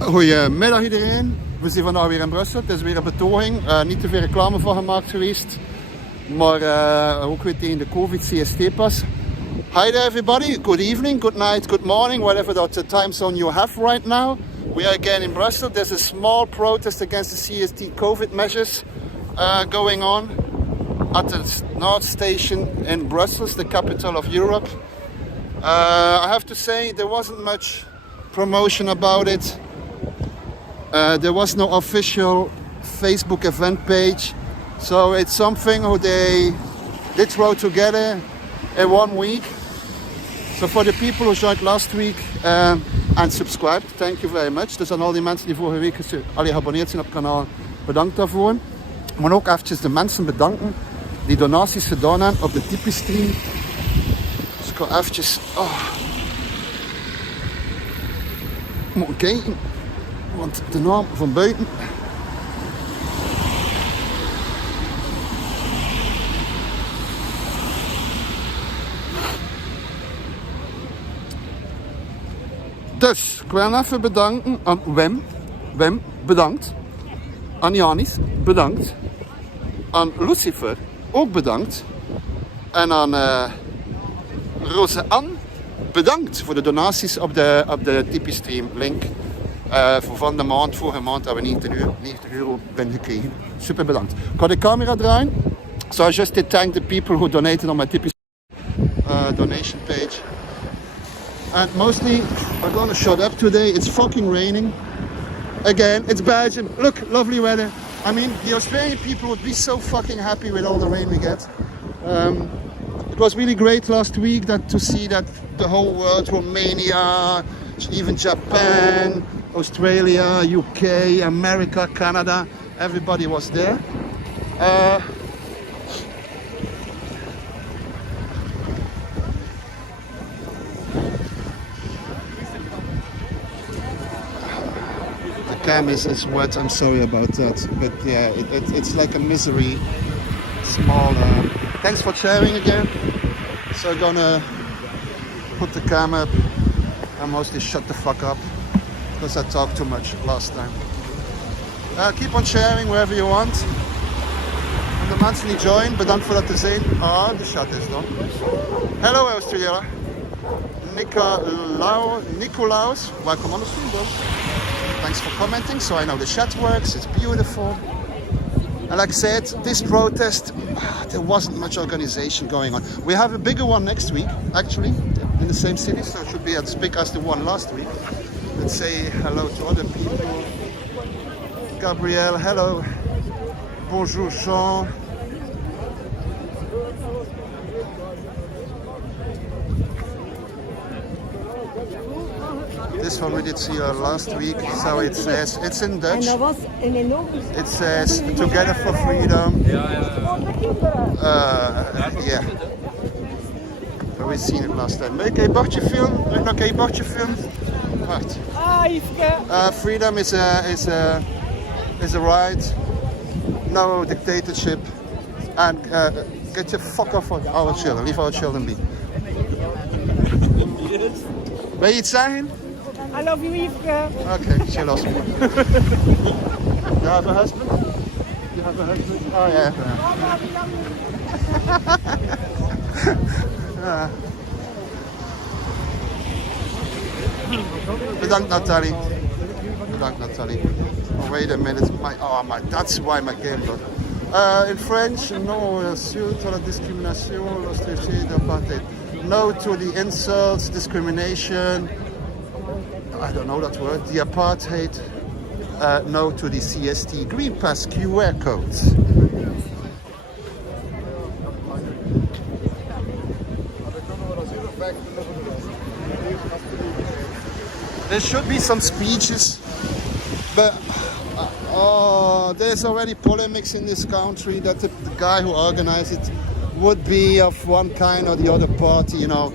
Goedemiddag iedereen. We zijn vandaag weer in Brussel. Het is weer een betoging. Niet te veel reclame van gemaakt geweest. Maar ook weer tegen de COVID CST pas. Hi there everybody. Good evening, good night, good morning. Whatever that time zone you have right now. We are again in Brussels. There's a small protest against the CST COVID measures going on at the North Station in Brussels, the capital of Europe. I have to say there wasn't much promotion about it. There was no official Facebook event page, so it's something who they did throw together in 1 week. So for the people who joined last week and subscribed, thank you very much. Dus aan al die mensen die vorige week geabonneerd zijn op het kanaal, bedankt daarvoor. Maar ook eventjes de mensen bedanken die donaties gedaan hebben op de Tipeee-stream. Dus ik ga eventjes... Moet kijken, want de naam van buiten. Dus, ik wil even bedanken aan Wim. Wim, bedankt. Aan Janis, bedankt. Aan Lucifer, ook bedankt. En aan Roseanne, bedankt voor de donaties op de Tipeee-stream. Link voor van de maand, vorige maand hebben we 90 euro binnengekregen. Super bedankt. Ik ga de camera draaien. So I just did thank the people who donated on my Tipeee donation page. And mostly, we're going to shut up today. It's fucking raining. Again, it's Belgium. Look, lovely weather. I mean, the Australian people would be so fucking happy with all the rain we get. It was really great last week to see that the whole world, Romania, even Japan, Australia, UK, America, Canada, everybody was there. Cam is wet, I'm sorry about that, but yeah, it's like a misery. Small. Thanks for sharing again. So I'm gonna put the cam up and mostly shut the fuck up because I talked too much last time. Keep on sharing wherever you want. En de mensen die join, bedankt voor dat te zien. De chat is dan. Hello Australia. Nicolaus, welcome on the stream, bro. Thanks for commenting, so I know the chat works, it's beautiful. And like I said, this protest, there wasn't much organization going on. We have a bigger one next week, actually, in the same city, so it should be as big as the one last week. Let's say hello to other people. Gabrielle, hello. Bonjour, Jean. This one we did see last week, so it says, it's in Dutch. It says, Together for Freedom. Yeah. But we've seen it last time. Kan je bordje filmen? Nog een bordje filmen? Wacht. Freedom is a right. No dictatorship. And get your fuck off of our children. Leave our children be. Wil je iets zeggen? I love you, Yveske. Okay, she lost me. You have a husband? You have a husband? Oh yeah. Bedankt Nathalie. Bedankt Nathalie. Oh, wait a minute. That's why my game broke. In French, no suite à la discrimination, l'ostracisme, d'apartheid. No to the insults, discrimination. I don't know that word. The apartheid. No to the CST. Greenpass QR codes. There should be some speeches, but there's already polemics in this country that the guy who organized it would be of one kind or the other party, you know,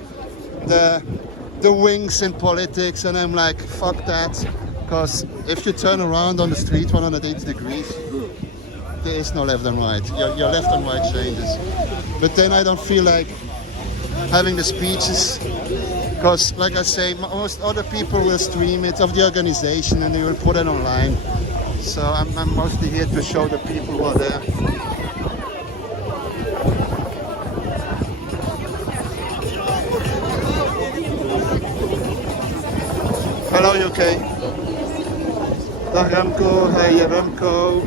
the wings in politics, and I'm like, fuck that, because if you turn around on the street 180 degrees, there is no left and right. Your left and right changes. But then I don't feel like having the speeches Because, like I say, most other people will stream it of the organization and they will put it online. So I'm mostly here to show the people who are there. Hello UK. Dag Remco, hey Remco.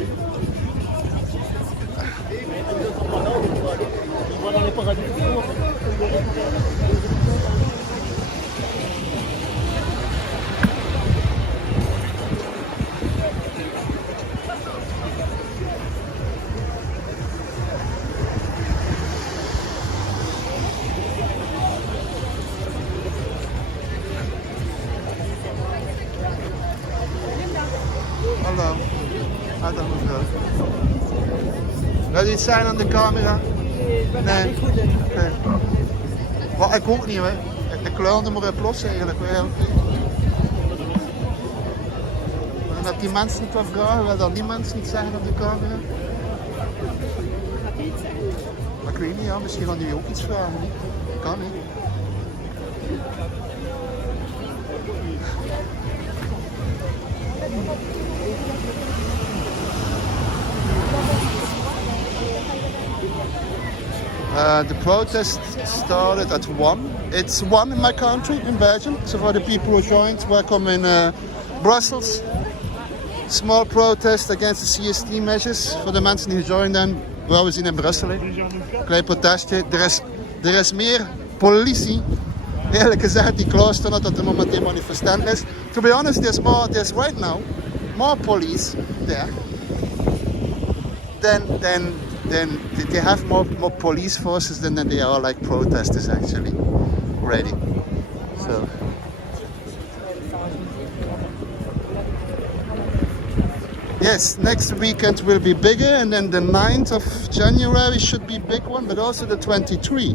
Hallo. Hallo mevrouw. Wil je iets zijn aan de camera? Nee. Okay. Well, ik ook niet hoor. Ik kluilde maar even los eigenlijk. En dat die mensen niet wat vragen, wil dat die mensen niet zeggen op de camera? Maar ik weet niet, ja, misschien gaan jullie ook iets vragen. Niet? Kan niet. The protest started at 1. It's 1 in my country, in Belgium. So for the people who joined, welcome in Brussels. Small protest against the CST measures. Voor de mensen die joined dan, wel we zien in Brussel. Klein protestje. Er is meer politie, eerlijk gezegd, die klaar staan dat er momenteel manifestant is. To be honest, there's right now more police there than they have more police forces than they are like protesters actually ready. So yes, next weekend will be bigger, and then the 9th of January should be a big one, but also the 23.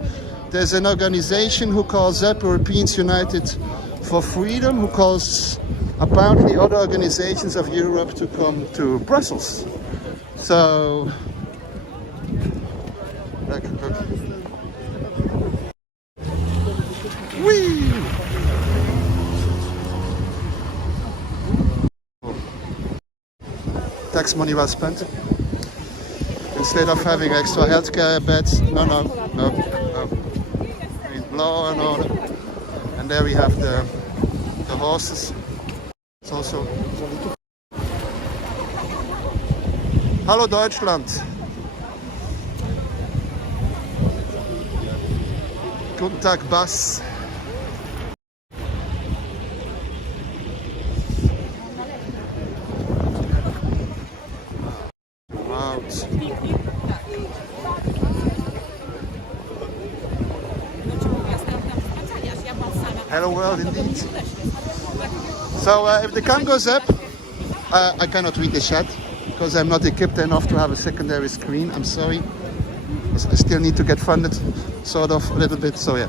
There's an organization who calls up Europeans United for Freedom, who calls apparently other organizations of Europe to come to Brussels. So look. Whee! Tax money well spent. Instead of having extra healthcare beds, no. Law and order. And there we have the horses. It's also. Hallo Deutschland. Guten Tag, Bas. Wow. Hello world indeed. So if the cam goes up, I cannot read the chat because I'm not equipped enough to have a secondary screen. I'm sorry. I still need to get funded, sort of, a little bit, so yeah.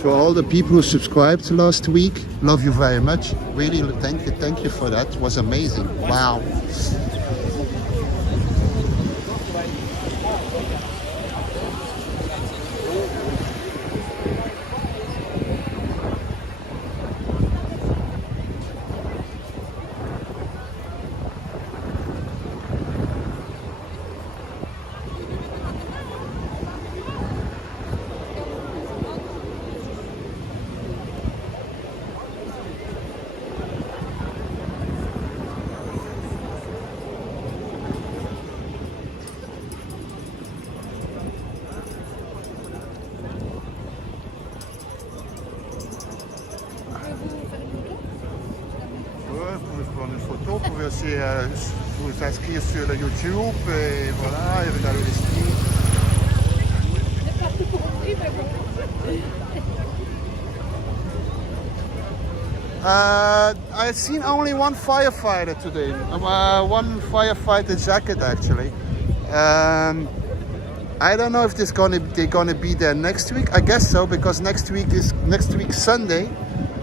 To all the people who subscribed last week, love you very much. Really, thank you for that. It was amazing. Wow. vous inscrire sur le YouTube et voilà, et regarder les streams. I've seen only one firefighter today. One firefighter jacket actually. I don't know if they're gonna be there next week. I guess so, because next week Sunday.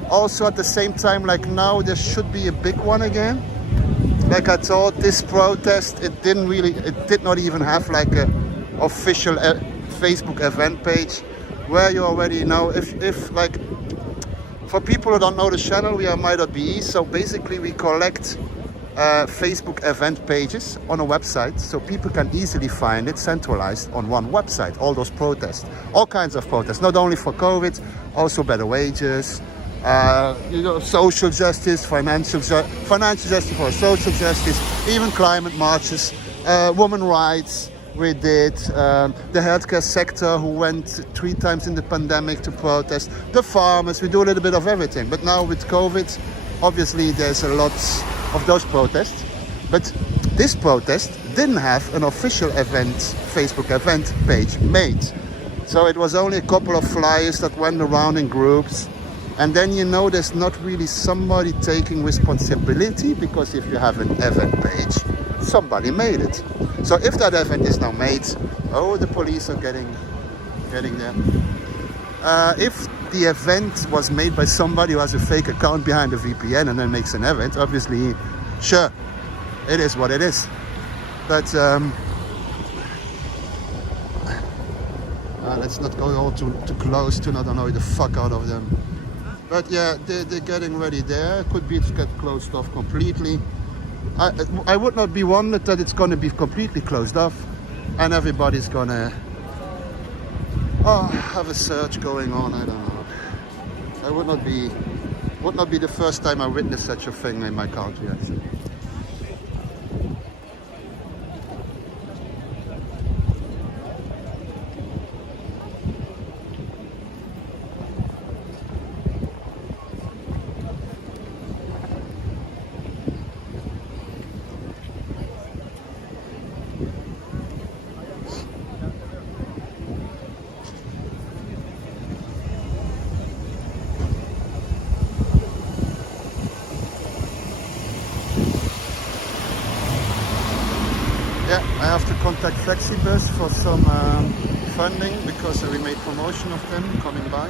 Also at the same time like now there should be a big one again. Like I thought, this protest it did not even have like a official Facebook event page where you already know if like. For people who don't know the channel, we are My.be. So basically we collect Facebook event pages on a website so people can easily find it centralized on one website. All those protests, all kinds of protests, not only for COVID, also better wages, social justice, financial justice for social justice, even climate marches, women rights. We did the healthcare sector who went 3 times in the pandemic to protest, the farmers, we do a little bit of everything. But now with COVID, obviously there's a lot of those protests. But this protest didn't have an official Facebook event page made. So it was only a couple of flyers that went around in groups. And then there's not really somebody taking responsibility, because if you have an event page, somebody made it. So if that event is now made, the police are getting there. If the event was made by somebody who has a fake account behind a VPN and then makes an event, obviously, sure, it is what it is. But let's not go all too close to not annoy the fuck out of them. But yeah, they're getting ready there. Could be it's get closed off completely. I would not be wondered that it's going to be completely closed off and everybody's going to have a search going on. I don't know. I would not be the first time I witnessed such a thing in my country, actually. Yeah, I have to contact Flexibus for some funding because we made promotion of them coming by.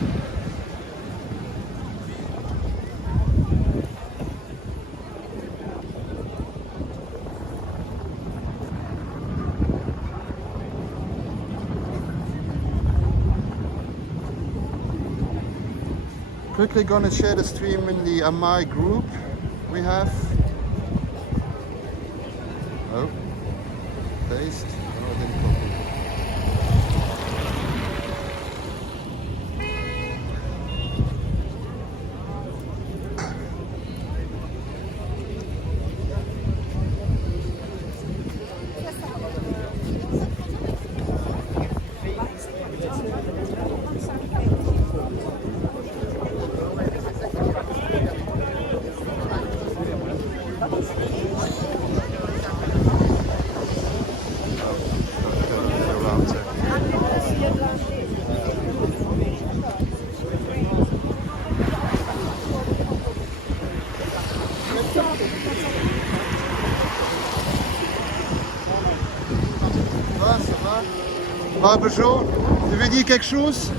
Quickly gonna share the stream in the Amai group we have. Oh. Paste. Oh, I didn't copy. Ah, bonjour. Tu veux dire quelque chose?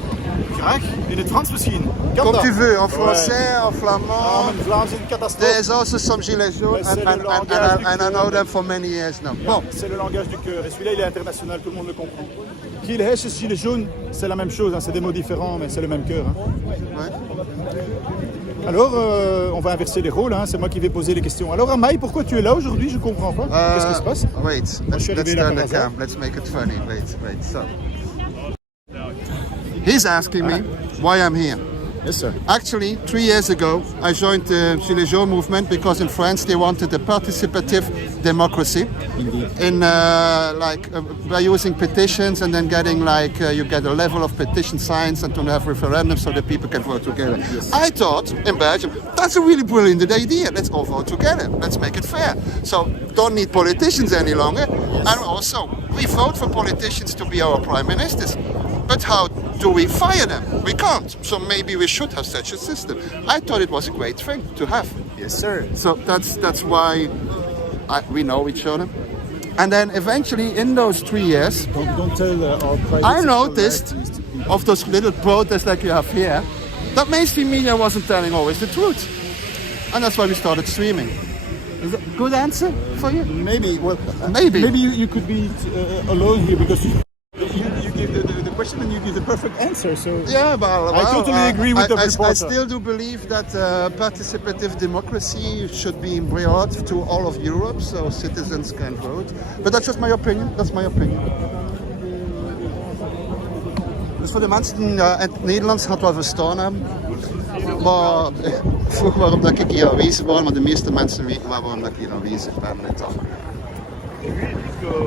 Graag, in het Frans misschien. Comme tu veux, en français, en flamand. Mijn Vlaams is een catastrofe. There's also some gilets jaunes and I know them for many years now. Bon. C'est le langage du cœur et celui-là il est international, tout le monde le comprend. Gilet et gilet jaune, c'est la même chose, hein. C'est des mots différents mais c'est le même cœur. Hein. Ouais. Alors, on va inverser les rôles, hein. C'est moi qui vais poser les questions. Alors Amai, pourquoi tu es là aujourd'hui? Je comprends pas. Qu'est-ce qui se passe? Wait, let's turn the cam. Let's make it funny. Wait. So, he's asking me why I'm here. Yes, sir. Actually, 3 years ago, I joined the Gilets Jaunes movement because in France they wanted a participative democracy. In by using petitions and then getting you get a level of petition signs and to have referendums so that people can vote together. Yes. I thought in Belgium that's a really brilliant idea. Let's all vote together. Let's make it fair. So don't need politicians any longer. Yes. And also we vote for politicians to be our prime ministers. But how do we fire them? We can't. So maybe we should have such a system. I thought it was a great thing to have. Yes, sir. So that's why we know each other. And then eventually in those 3 years, Don't tell our private I noticed of those little protests like you have here, that mainstream media wasn't telling always the truth. And that's why we started streaming. Is that a good answer for you? Maybe. Well, Maybe. Maybe you could be alone here because you give the question and you give the perfect answer. So Yeah, but I totally agree with the I reporter. still do believe that participative democracy should be brought to all of Europe, so citizens can vote. But that's just my opinion. That's my opinion. Dus voor de mensen die het Nederlands had wel verstaan hebben. Maar ik vroeg waarom dat ik hier aanwezig was, maar de meeste mensen weten waarom dat ik hier aanwezig ben.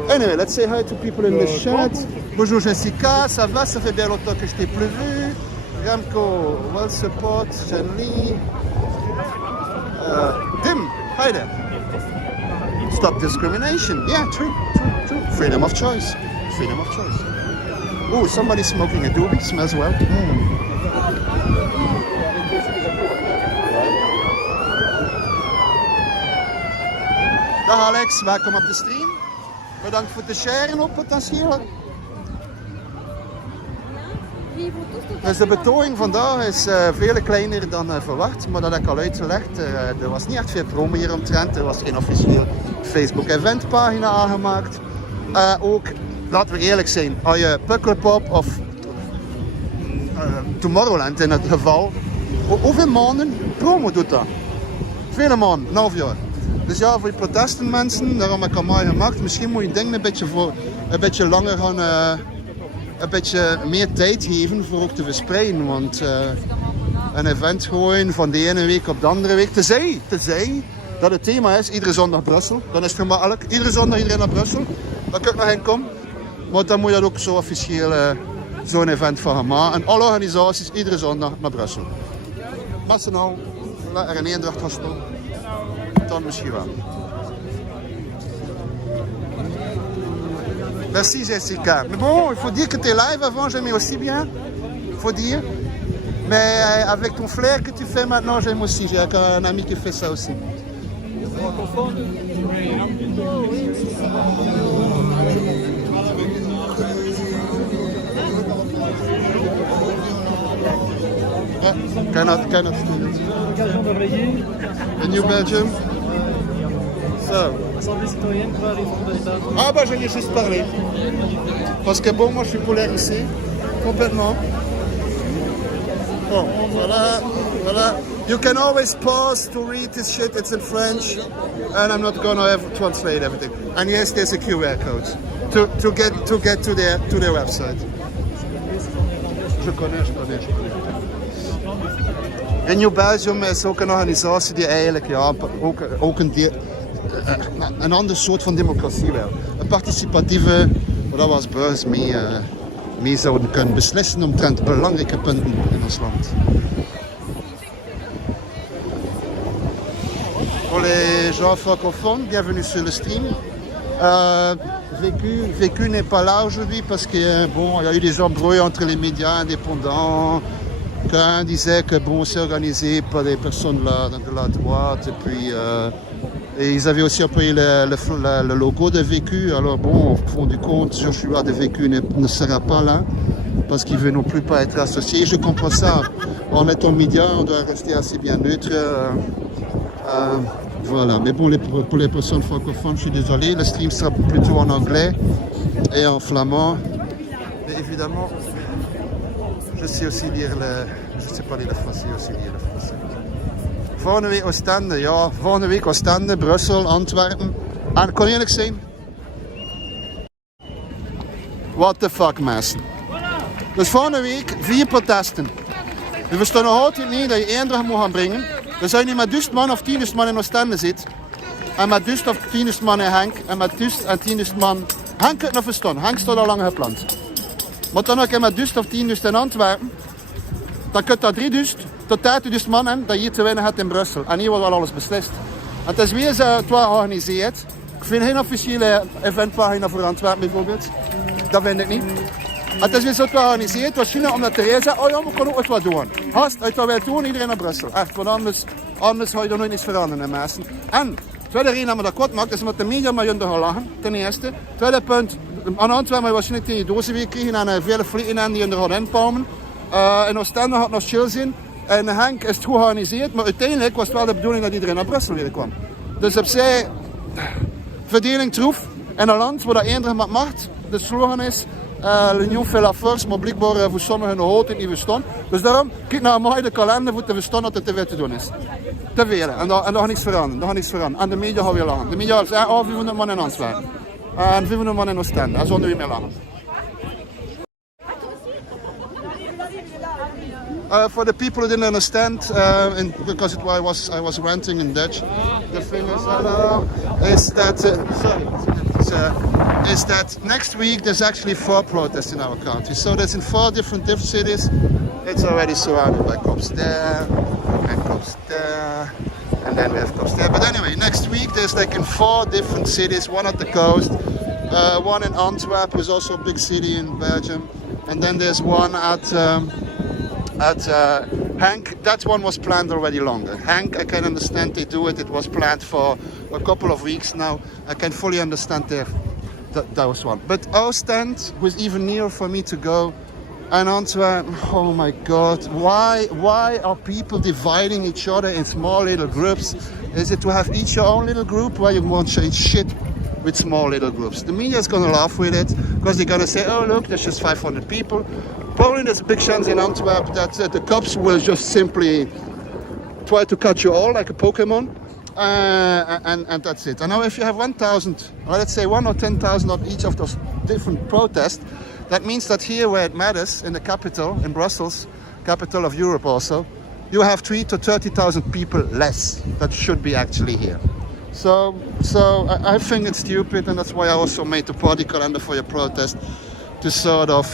Anyway, let's say hi to people in the chat. Bonjour Jessica, ça va? Ça fait bien longtemps que je t'ai plus vu. Remco, well support, Shanley. Dim, hi there. Stop discrimination. Yeah, true. Freedom of choice. Freedom of choice. Oh, somebody's smoking a doobie. Smells well. Dag Alex, welkom op de stream. Bedankt voor het sharen op potentieel. Dus de betoging vandaag is veel kleiner dan verwacht, maar dat heb ik al uitgelegd. Er was niet echt veel promo hier omtrent, er was geen officieel Facebook eventpagina aangemaakt. Ook, laten we eerlijk zijn, als je Pukkelpop of Tomorrowland in het geval, hoeveel maanden promo doet dat? Vele maanden, een half jaar. Dus ja, voor die protesten mensen, daarom heb ik al mooi gemaakt. Misschien moet je dingen een beetje langer gaan, een beetje meer tijd geven voor ook te verspreiden. Want een event gooien van de ene week op de andere week. Tenzij dat het thema is, iedere zondag Brussel. Dan is het gemakkelijk. Iedere zondag iedereen naar Brussel. Dan kan ik nog heen komen. Maar dan moet je dat ook zo officieel zo'n event van gaan maken. En alle organisaties iedere zondag naar Brussel. Maar ze nou er een eendracht gaan stoppen. Dan misschien wel. Merci Jessica. Mais bon, il faut dire que tes lives avant j'aimais aussi bien. Faut dire. Mais avec ton flair que tu fais maintenant j'aime aussi. J'ai un ami qui fait ça aussi. Cannot steal it. In New Belgium. So. Ah bah je l'ai juste parlé. Parce que bon, moi je suis polarisé. Complètement. Bon, voilà. You can always pause to read this shit, it's in French. And I'm not gonna translate everything. And yes, there's a QR code to get to their website. Je connais. In New Belgium is ook een organisatie die eigenlijk ook een ander soort van democratie wil. Een participatieve, waar we als burgers mee zouden kunnen beslissen omtrent belangrijke punten in ons land. Pour les gens francophones, bienvenue sur le stream. Vécu n'est pas là aujourd'hui parce que bon, il y a eu des embrouilles entre les médias indépendants. Qu'un disait que bon, c'est organisé par des personnes de la droite et puis et ils avaient aussi employé le logo de Vécu. Alors bon, au fond du compte, Joshua de Vécu ne sera pas là parce qu'il veut non plus pas être associé. Je comprends ça. En étant média, on doit rester assez bien neutre. Voilà. Mais bon, pour les personnes francophones, je suis désolé. Le stream sera plutôt en anglais et en flamand. Mais évidemment, je sais aussi lire je sais pas lire le français, aussi lire le français. Volgende week Oostende, ja. Volgende week Oostende, Brussel, Antwerpen. En kon eerlijk zijn? What the fuck, mensen. Dus volgende week 4 protesten. We verstaan nog altijd niet dat je eender moet gaan brengen. Dan zou je niet met 1000 man of 10.000 man in Oostende zit. En met 1000 of 10.000 man in Henk. En met 1000 en 10.000 man... Henk kan het nog verstaan. Henk staat al lang gepland. Maar dan ook met 1000 of 10.000 in Antwerpen. Dan kun je dat 3000 tot 30.000 man hebben dat je hier te winnen hebt in Brussel. En hier wordt al alles beslist. En het is weer zo georganiseerd. Ik vind geen officiële eventpagina voor Antwerpen bijvoorbeeld. Dat vind ik niet. Het is weer zo georganiseerd, waarschijnlijk omdat Therese zei, oh ja, we kunnen ook wat doen. Hast, uit wat wij doen, iedereen naar Brussel. Echt, want anders ga je er nooit iets veranderen in mensen. En, tweede reden dat we dat kort maken, is omdat de media maar jullie gaan lachen, ten eerste. Tweede punt, aan Antwerpen we waarschijnlijk tegen je dozen weer krijgen en vele vliegen aan die jullie gaan inpalmen. In Oostende gaat het nog chill zijn. En Henk is het goed georganiseerd, maar uiteindelijk was het wel de bedoeling dat iedereen naar Brussel weer kwam. Dus op zij, verdeling troef in een land waar dat eender met macht de slogan is. L'Union fait la force, maar blijkbaar voor sommigen nog altijd niet verstaan. Dus daarom, kijk naar mij de kalender voor te verstaan dat het te veel te doen is. Te veel. En daar gaat niks veranderen. En de media gaan weer lachen. De media zeggen, oh, 500 man in Antwerpen. En 500 man in Oostende. En zo nu meer lachen. For the people who didn't understand, because I was ranting in Dutch, the thing is that next week there's actually 4 protests in our country. So there's in 4 different cities. It's already surrounded by cops there, and cops there, and then we have cops there. But anyway, next week there's like in 4 different cities, one at the coast, one in Antwerp, who's also a big city in Belgium, and then there's one at Henk. That one was planned already longer. Henk, I can understand they do it. It was planned for a couple of weeks now. I can fully understand that was one. But Ostend was even nearer for me to go. And Antwerp, oh my God, why are people dividing each other in small little groups? Is it to have each your own little group where you won't change shit with small little groups? The media is going to laugh with it because they're going to say, oh look, there's just 500 people. Probably there's a big chance in Antwerp that the cops will just simply try to catch you all like a Pokemon. And that's it. And now if you have 1,000, or let's say 1 or 10,000 of each of those different protests, that means that here where it matters, in the capital, in Brussels, capital of Europe also, you have 30,000 to 30,000 people less that should be actually here. So I think it's stupid, and that's why I also made the party calendar for your protest, to sort of,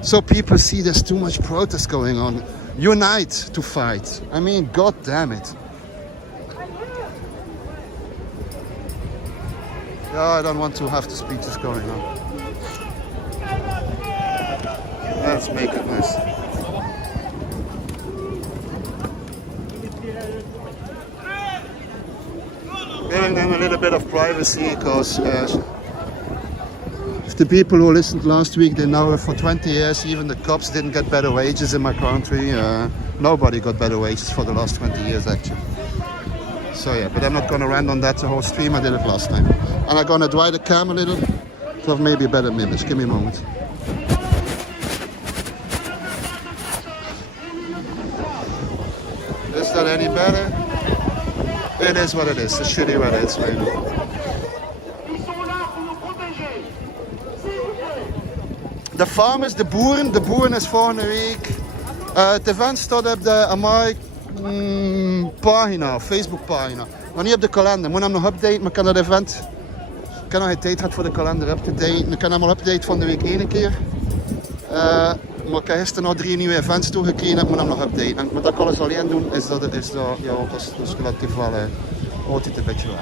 so people see there's too much protest going on. Unite to fight. I mean, God damn it. Yeah, I don't want to have the speeches going on. Let's make it nice. Giving them a little bit of privacy, because the people who listened last week, they know that for 20 years even the cops didn't get better wages in my country. Nobody got better wages for the last 20 years actually. So yeah, but I'm not going to rant on that the whole stream. I did it last time. And I'm going to dry the cam a little to have maybe a better image. Give me a moment. Is that any better? It is what it is. It's shitty weather. It's raining. De farmers, de boeren is volgende week. Het event staat op de Amai pagina, Facebook pagina. Maar niet op de kalender. Moet hem nog updaten, maar kan dat event... Ik kan nog geen tijd gehad voor de kalender up te daten. Ik kan hem al updaten van de week 1 keer. Maar ik heb gisteren nog 3 nieuwe events toegekregen en ik moet hem nog updaten. En wat ik alles alleen doen, is dat is relatief wel altijd een beetje werk.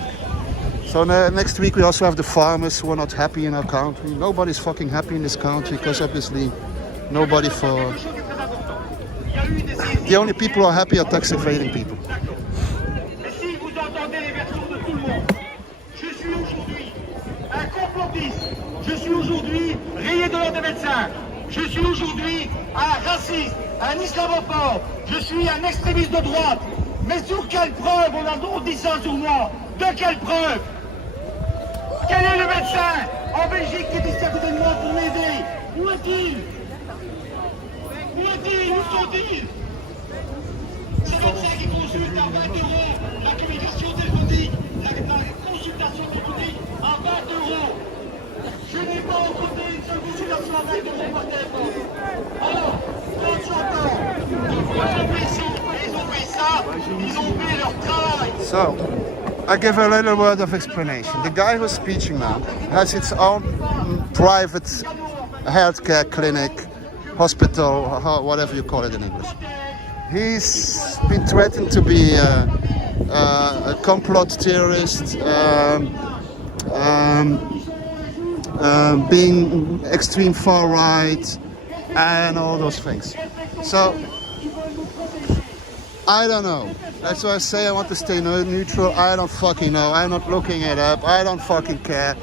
So next week we also have the farmers who are not happy in our country. Nobody's fucking happy in this country because obviously nobody for... The only people who are happy are tax evading people. Si vous entendez les versions de tout le monde, je suis aujourd'hui un complotiste, je suis aujourd'hui rayé de l'ordre des médecins, je suis aujourd'hui un raciste, un islamophobe, je suis un extrémiste de droite. Mais sur quelle preuve on dit ça sur moi? De quelle preuve? Quel est le médecin en Belgique qui est ici à côté de moi pour m'aider? Où est-il? Où est-il? Où sont-ils? Ces médecins qui consultent à 20 € la communication téléphonique, la consultation téléphonique à 20 €. Je n'ai pas rencontré une seule consultation à 20 € par téléphone. Alors, quand j'entends So, I give a little word of explanation. The guy who's speaking now has his own private healthcare clinic, hospital, whatever you call it in English. He's been threatened to be a complot theorist, being extreme far right, and all those things. So, I don't know. That's why I say I want to stay neutral. I don't fucking know. I'm not looking it up. I don't fucking care.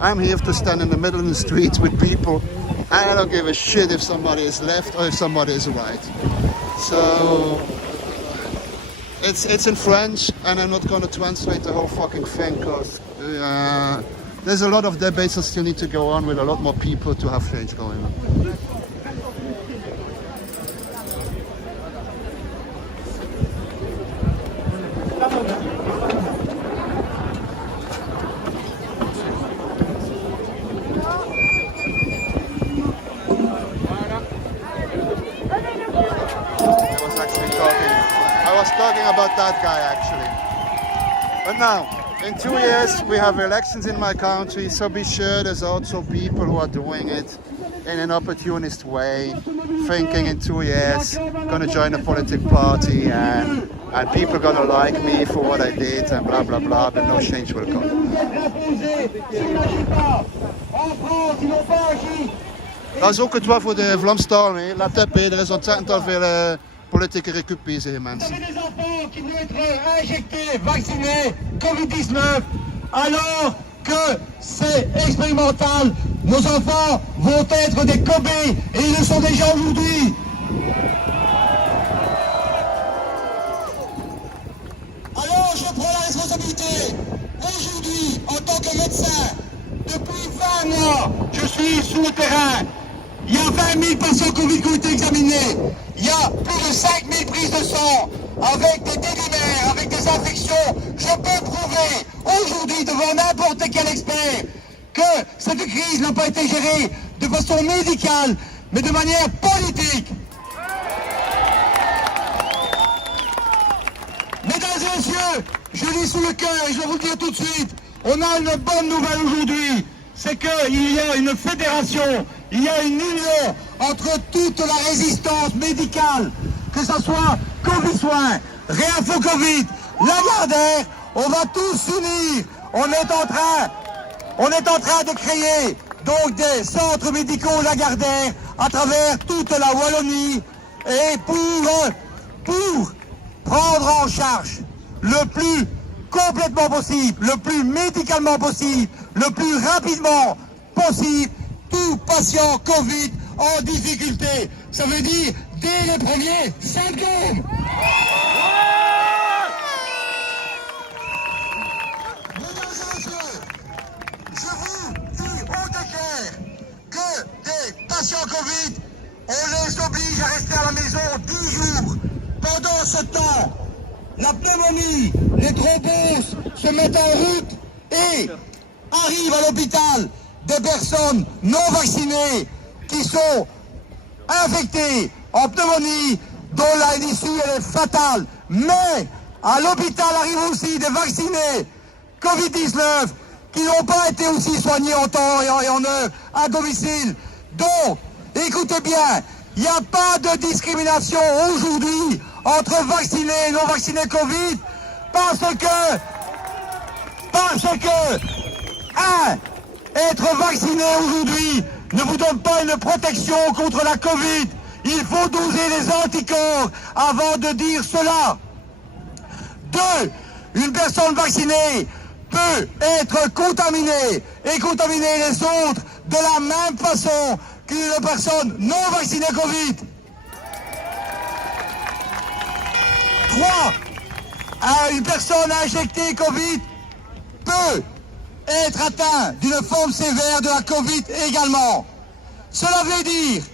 I'm here to stand in the middle of the streets with people. I don't give a shit if somebody is left or if somebody is right. So it's in French, and I'm not going to translate the whole fucking thing because there's a lot of debates that still need to go on with a lot more people to have change going on. About that guy actually. But now, in 2 years we have elections in my country, so be sure there's also people who are doing it in an opportunist way, thinking in 2 years gonna join a political party and people gonna like me for what I did and blah blah blah, but no change will come. Dat is ook het wat voor de Vlamstaal, let op, er is ontzettend al veel politieke recup bezig, mensen. Des enfants qui vont être injectés, vaccinés, Covid-19, alors que c'est expérimental. Nos enfants vont être des Kobe et ils le sont déjà aujourd'hui. Alors je prends la responsabilité. Aujourd'hui, en tant que médecin, depuis 20 mois, je suis sur le terrain. Il y a 20 000 patients Covid qui ont été examinés. Il y a plus de 5 000 prises de sang avec des délimaires, avec des infections. Je peux prouver aujourd'hui devant n'importe quel expert que cette crise n'a pas été gérée de façon médicale, mais de manière politique. Mesdames et messieurs, je lis sous le cœur et je vais vous le dire tout de suite, on a une bonne nouvelle aujourd'hui, c'est qu'il y a une fédération, il y a une union entre toute la résistance médicale, que ce soit Covid-soin, Réinfo Covid, Lagardère, on va tous s'unir. On est en train de créer donc des centres médicaux Lagardère à travers toute la Wallonie et pour prendre en charge le plus complètement possible, le plus médicalement possible, le plus rapidement possible, tout patient Covid en difficulté. Ça veut dire dès les premiers symptômes. Mesdames et messieurs, je vous dis haut et clair que des patients Covid, on les oblige à rester à la maison 10 jours. Pendant ce temps, la pneumonie, les thromboses se mettent en route et arrivent à l'hôpital des personnes non vaccinées qui sont infectées en pneumonie dont l'issue est fatale. Mais à l'hôpital arrivent aussi des vaccinés Covid-19 qui n'ont pas été aussi soignés en temps et en heure à domicile. Donc, écoutez bien, il n'y a pas de discrimination aujourd'hui entre vaccinés et non vaccinés Covid parce que être vacciné aujourd'hui ne vous donne pas une protection contre la Covid. Il faut doser les anticorps avant de dire cela. 2. Une personne vaccinée peut être contaminée et contaminer les autres de la même façon qu'une personne non vaccinée Covid. 3. Une personne injectée Covid peut être atteinte d'une forme sévère de la Covid également. Cela veut dire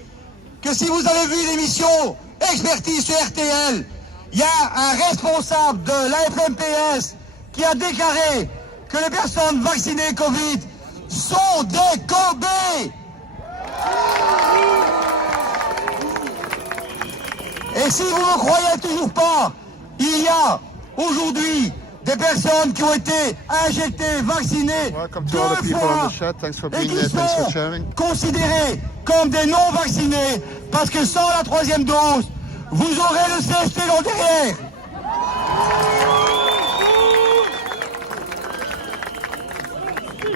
que si vous avez vu l'émission Expertise sur RTL, il y a un responsable de l'AFMPS qui a déclaré que les personnes vaccinées Covid sont des Kobe. Et si vous ne croyez toujours pas, il y a aujourd'hui des personnes qui ont été injectées, vaccinées Welcome to all the 2 people on fois the chat. Thanks for et being qui there. Thanks for sont sharing. considérés comme des non-vaccinés parce que sans la 3e dose, vous aurez le CST dans le derrière.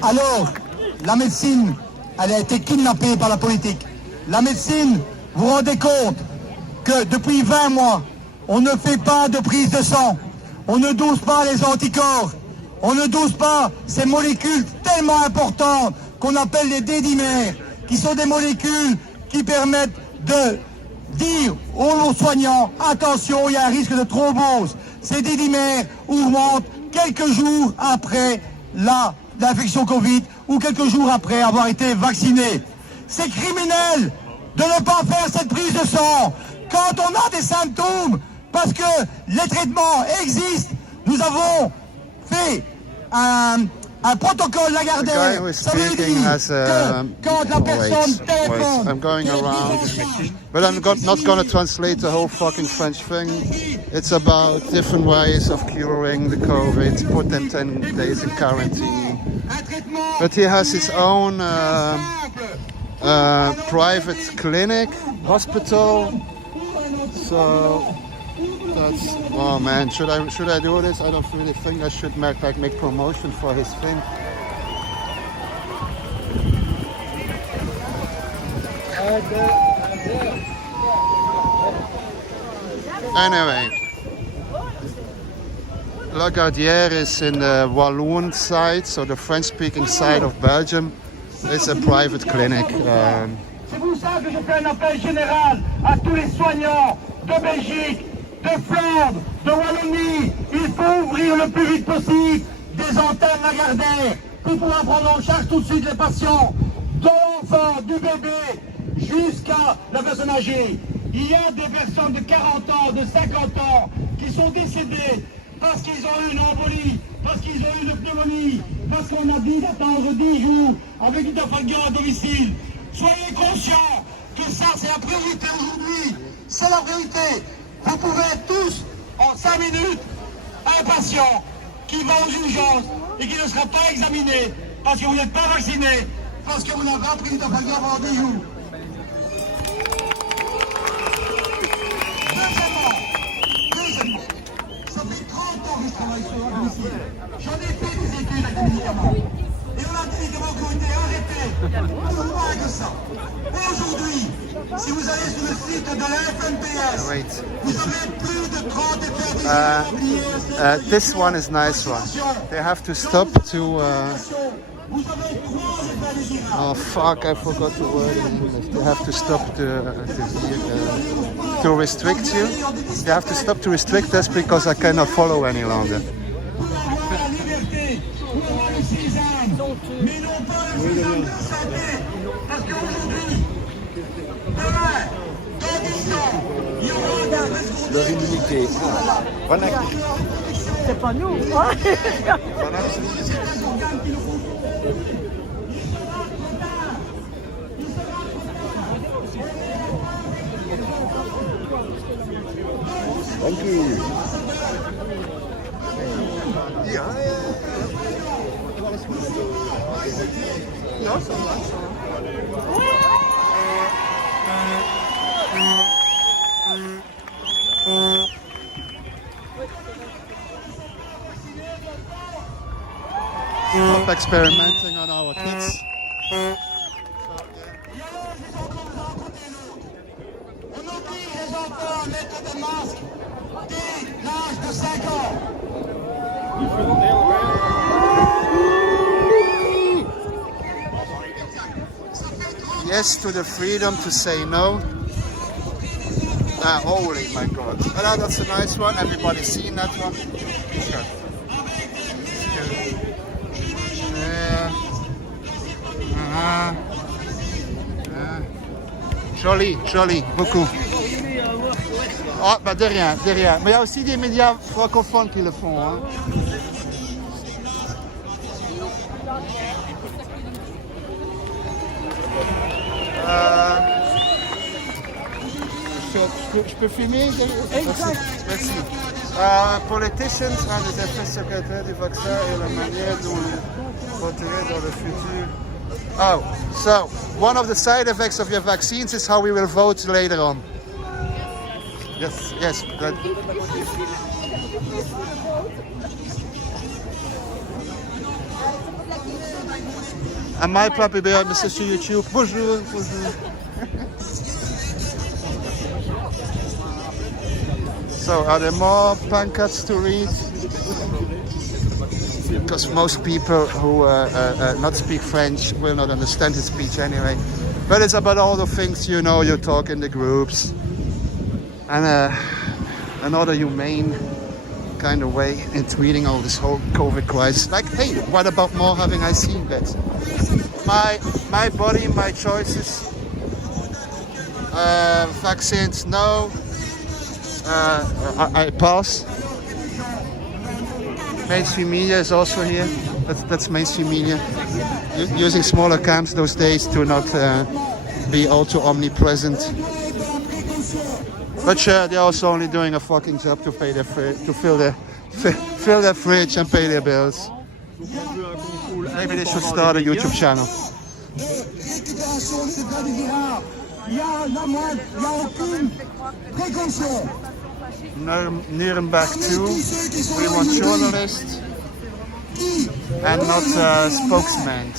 Alors, la médecine, elle a été kidnappée par la politique. La médecine, vous vous rendez compte que depuis 20 mois, on ne fait pas de prise de sang, on ne dose pas les anticorps, on ne dose pas ces molécules tellement importantes qu'on appelle les dédimères, qui sont des molécules qui permettent de dire aux soignants, attention, il y a un risque de thrombose. Ces dédimères augmentent quelques jours après l'infection Covid ou quelques jours après avoir été vacciné. C'est criminel de ne pas faire cette prise de sang quand on a des symptômes, parce que les traitements existent. Nous avons fait un protocole Lagardère. Ça veut dire que quand la personne téléphone... I'm going around, but I'm not going to translate the whole fucking French thing. It's about different ways of curing the COVID, put them 10 days in quarantine. But he has his own private clinic, hospital. So that's, oh man, should I do this? I don't really think I should make promotion for his thing. Anyway, Lagardère is in the Walloon side, so the French-speaking side of Belgium. It's a private clinic. C'est pour ça que je fais un appel général à tous les soignants de Belgique, de Flandre, de Wallonie. Il faut ouvrir le plus vite possible des antennes Lagardère pour pouvoir prendre en charge tout de suite les patients, de l'enfant, du bébé, jusqu'à la personne âgée. Il y a des personnes de 40 ans, de 50 ans qui sont décédées parce qu'ils ont eu une embolie, parce qu'ils ont eu une pneumonie, parce qu'on a dit d'attendre 10 jours avec une infection à domicile. Soyez conscients que ça, c'est la priorité aujourd'hui. C'est la priorité. Vous pouvez tous, en 5 minutes, un patient qui va aux urgences et qui ne sera pas examiné parce que vous n'êtes pas vacciné, parce que vous n'avez pas pris d'infection pendant 10 jours. Deuxièmement, ça fait 30 ans que je travaille sur un domicile. J'en ai fait des études avec des médicaments. Et on a des médicaments qui ont été arrêtés. Pourquoi que ça? Aujourd'hui, si vous allez sur le site de la FNPS, vous avez plus de 30 effets. This one is nice one. They have to stop to. Oh fuck! I forgot the word in English. They have to stop to restrict you. They have to stop to restrict us because I cannot follow any longer. Leur immunité. C'est pas nous. Hein? Thank you. Non, ça va. Stop experimenting on our kids. On oblige les enfants à mettre des masques dès l'âge de 5 ans. Yes to the freedom to say no. Holy my God. Oh, that's a nice one. Everybody's seen that one. Okay. Joli, joli, beaucoup. Ah, bah de rien, de rien. Mais il y a aussi des médias francophones qui le font. Hein. Je peux filmer? Exact. Merci. Politicians ont des effets secrétaires du vaccin et la manière dont les voterait dans le futur. Oh, so one of the side effects of your vaccines is how we will vote later on. Yes, yes. That. And my puppy bear, Mr. YouTube. Bonjour, bonjour. So, are there more pancards to read? Because most people who not speak French will not understand his speech anyway. But it's about all the things you know, you talk in the groups. And another humane kind of way in treating all this whole COVID crisis. Like, hey, what about more having I seen that? My body, my choices. Vaccines, no. I pass. Mainstream media is also here. That's mainstream media. Using smaller camps those days to not be all too omnipresent. But they're also only doing a fucking job to pay their to fill their fridge and pay their bills. Maybe they should start a YouTube channel. Nuremberg 2, we want journalists and not spokesmen.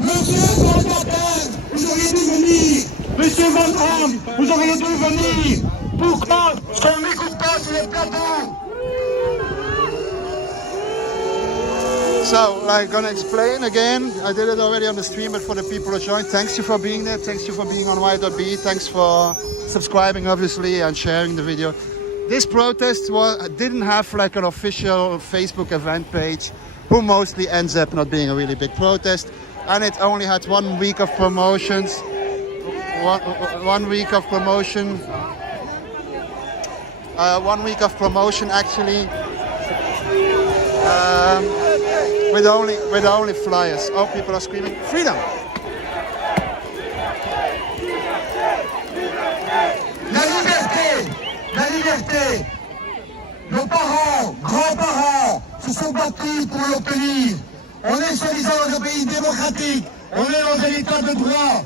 Monsieur Van Batten, vous auriez dû venir. Monsieur Van Ham, vous auriez dû venir. Pourquoi est-ce qu'on ne m'écoute pas sur les plateaux? So, I'm gonna explain again. I did it already on the stream, but for the people who joined, thanks you for being there. Thanks you for being on y.b. Thanks for subscribing, obviously, and sharing the video. This protest didn't have like an official Facebook event page, who mostly ends up not being a really big protest. And it only had 1 week of promotions. One week of promotion. 1 week of promotion actually. With only flyers. Oh, people are screaming freedom. La liberté, la liberté. Nos parents, grands-parents se sont battus pour l'obtenir. On est soi-disant dans un pays démocratique, on est dans un état de droit,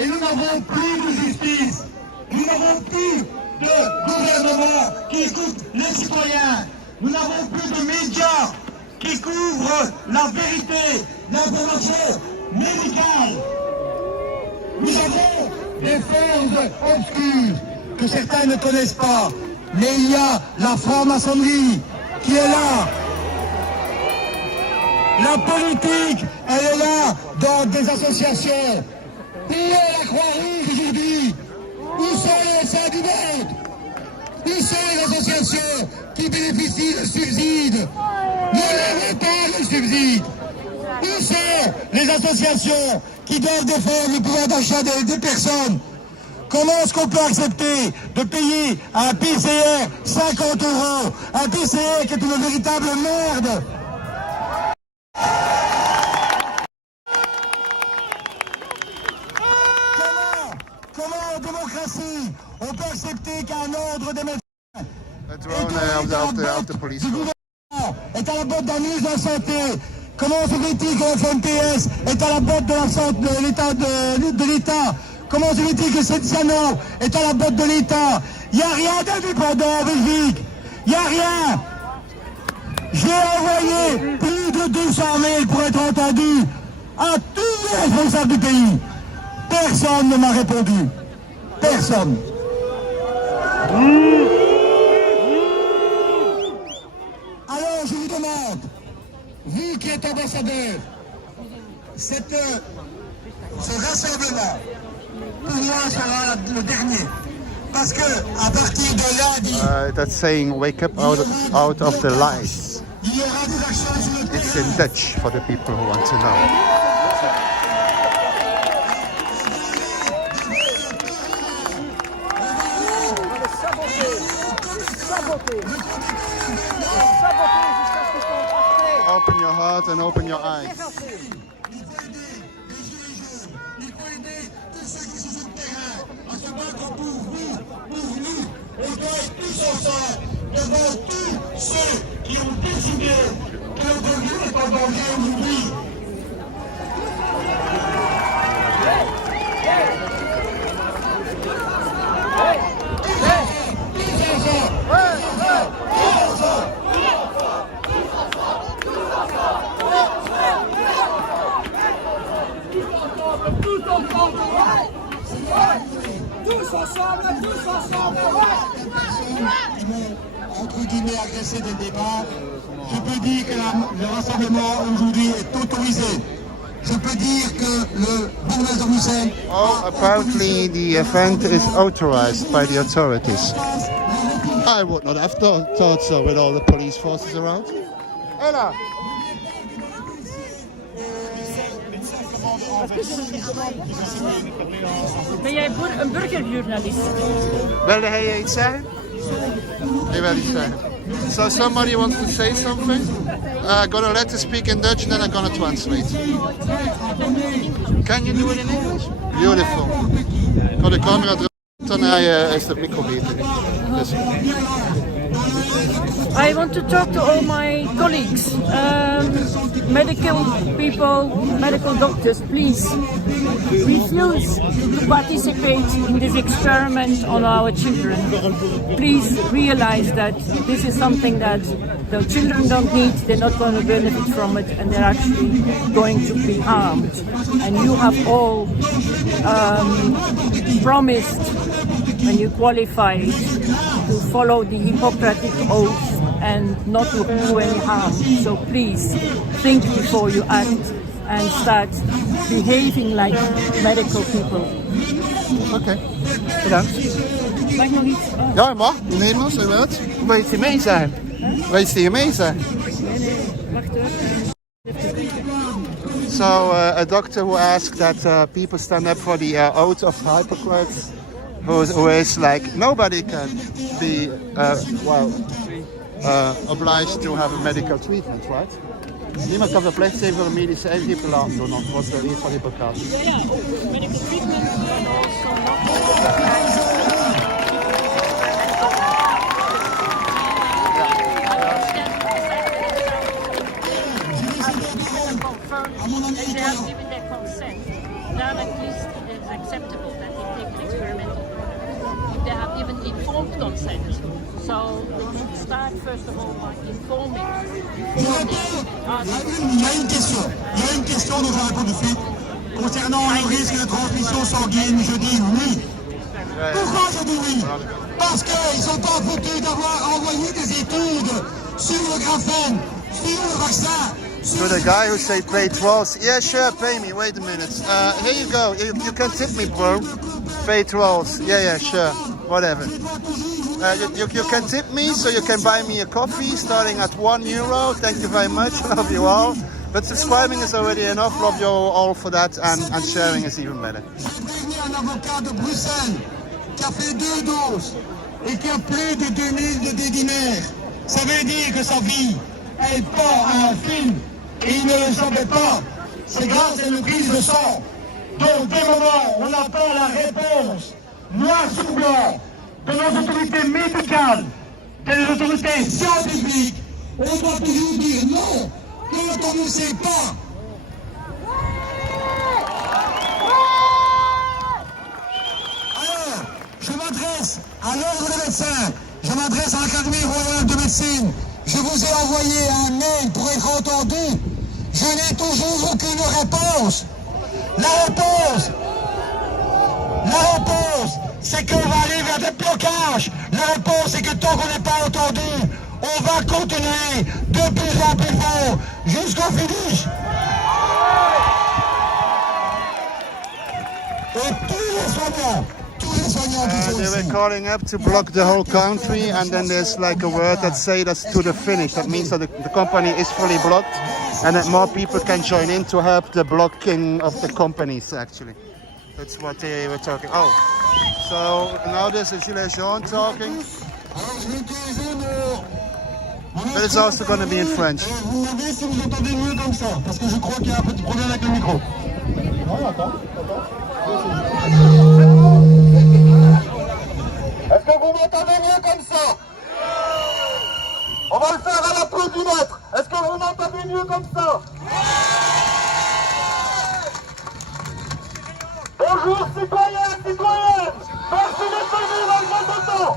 et nous n'avons plus de justice, nous n'avons plus de gouvernement qui écoute les citoyens, nous n'avons plus de médias qui couvrent la vérité, l'information médicale. Nous avons des forces obscures que certains ne connaissent pas, mais il y a la franc-maçonnerie qui est là. La politique, elle est là dans des associations. Où est la Croix-Rouge aujourd'hui? Où sont les saints du monde? Où sont les associations qui bénéficient de subsides? Ne lèvez pas le subside. Où sont les associations qui doivent défendre le pouvoir d'achat des personnes? Comment est-ce qu'on peut accepter de payer un PCR 50 €? Un PCR qui est une véritable merde. Comment en démocratie on peut accepter qu'un ordre des médecins of the police est à la botte d'un ministre de la Santé? Comment se fait-il que le FMPS est à la botte de l'État? Comment se fait-il que Setiano est à la botte de l'État? Il n'y a rien d'indépendant en Belgique. Il n'y a rien. J'ai envoyé plus de 200 mails pour être entendu à tous les responsables du pays. Personne ne m'a répondu. Personne. Alors je vous demande, vous qui êtes ambassadeur, ce rassemblement, pour moi, sera le dernier. Parce que à partir de lundi, that's saying wake up out of the lies. il y aura des actions sur le terrain. It's in Dutch for the people who want to know. open your heart and open your eyes. On doit être tous ensemble devant tous ceux qui ont décidé que notre vie est en danger aujourd'hui. Entre guillemets agressé des débats, je peux dire que le rassemblement aujourd'hui est autorisé. Je peux dire que le bourgmestre Bruxelles... Oh, apparently the event is authorized by the authorities. I would not have thought so with all the police forces around. Ella! Ben jij een burgerjournalist? Wilde hij iets zeggen? Hij wil iets zeggen. So somebody wants to say something? I'm gonna let her speak in Dutch and then I'm gonna translate. Can you do it in English? Beautiful. Ik ga de camera draaien, dan is het micro beter. Dus. I want to talk to all my colleagues, medical people, medical doctors, please refuse to participate in this experiment on our children. Please realize that this is something that the children don't need, they're not going to benefit from it, and they're actually going to be harmed. And you have all promised when you qualified to follow the Hippocratic oath and not to do any harm. So please think before you act and start behaving like medical people. Oké, bedankt. Mag ik nog iets? Ja, mag. In Nederlands, je wil het. Wil je iets hiermee zeggen? Wil je iets hiermee zeggen? Wacht hoor. So a doctor who asked that people stand up for the oath of Hippocrates, who is like, nobody can be, obliged to have a medical treatment, right? Niemand kan verplicht zijn voor een medische ingreep te laten doen, dat was de eet van Hippocrates. Ja, medical treatment and also not. They have given their consent. Then at least it is acceptable that they take an experimental product. If they have even informed consent. So we should start first of all by informing. Il y a une question dont je réponds de suite. Concernant le risque de transmission sanguine, je dis oui. Pourquoi je dis oui? Parce qu'ils sont pas foutus d'avoir envoyé des études sur le graphène, sur le vaccin. To the guy who said pay 12, yeah, sure, pay me. Wait a minute. Here you go. You can tip me, bro. Pay 12. Yeah, sure. Whatever. You can tip me, so you can buy me a coffee starting at €1. Thank you very much. Love you all. But subscribing is already enough. Love you all for that, and sharing is even better. Un avocat de Bruxelles qui a fait 2 doses et qui a plus de 2000 de dédinaire. Ça veut dire que sa vie, elle part à un film. Et il ne le savait pas. C'est grâce à une prise de sang. Donc, dès le moment où on attend la réponse, noir sur blanc, de nos autorités médicales, des autorités scientifiques, on doit toujours dire non, ne l'autorisez pas. Alors, je m'adresse à l'ordre des médecins, je m'adresse à l'Académie royale de médecine. Je vous ai envoyé un mail pour être entendu. Je n'ai toujours aucune réponse. La réponse, c'est qu'on va aller vers des blocages. La réponse, c'est que tant qu'on n'est pas entendu, on va continuer de plus en plus fort jusqu'au finish. Et tous les soignants They were calling up to block the whole country, and then there's like a word that says that's to the finish. That means that the company is fully blocked, and that more people can join in to help the blocking of the companies, actually. That's what they were talking. Oh, so now this is Gilles Jean talking. Alors je vais utiliser mon But it's also going to be in French. Vous m'avez si vous entendez mieux comme ça, parce que je crois qu'il y a un petit problème avec le micro. Non, attends. Est-ce que vous m'entendez mieux comme ça? On va le faire à l'applaudimètre. Est-ce que vous m'entendez mieux comme ça? Bonjour citoyens, citoyennes. Merci d'être venus malgré ce temps.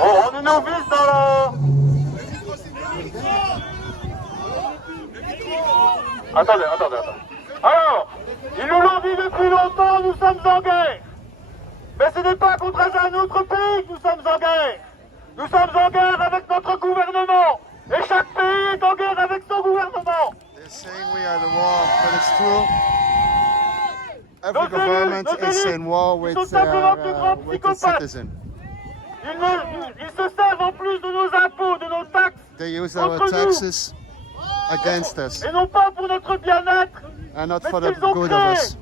On est novices dans la... Attendez. Alors, ils nous l'ont dit depuis longtemps, nous sommes en guerre. Mais ce n'est pas contre un autre pays que nous sommes en guerre. Nous sommes en guerre avec notre gouvernement. Et chaque pays est en guerre avec son gouvernement. They're saying we are the war, but it's true. Every government is in war with the citizen. Ils se servent en plus de nos impôts, de nos taxes. They use our taxes against us, Et non pas pour notre bien-être, and not mais for the qu'ils ont good of créé. us.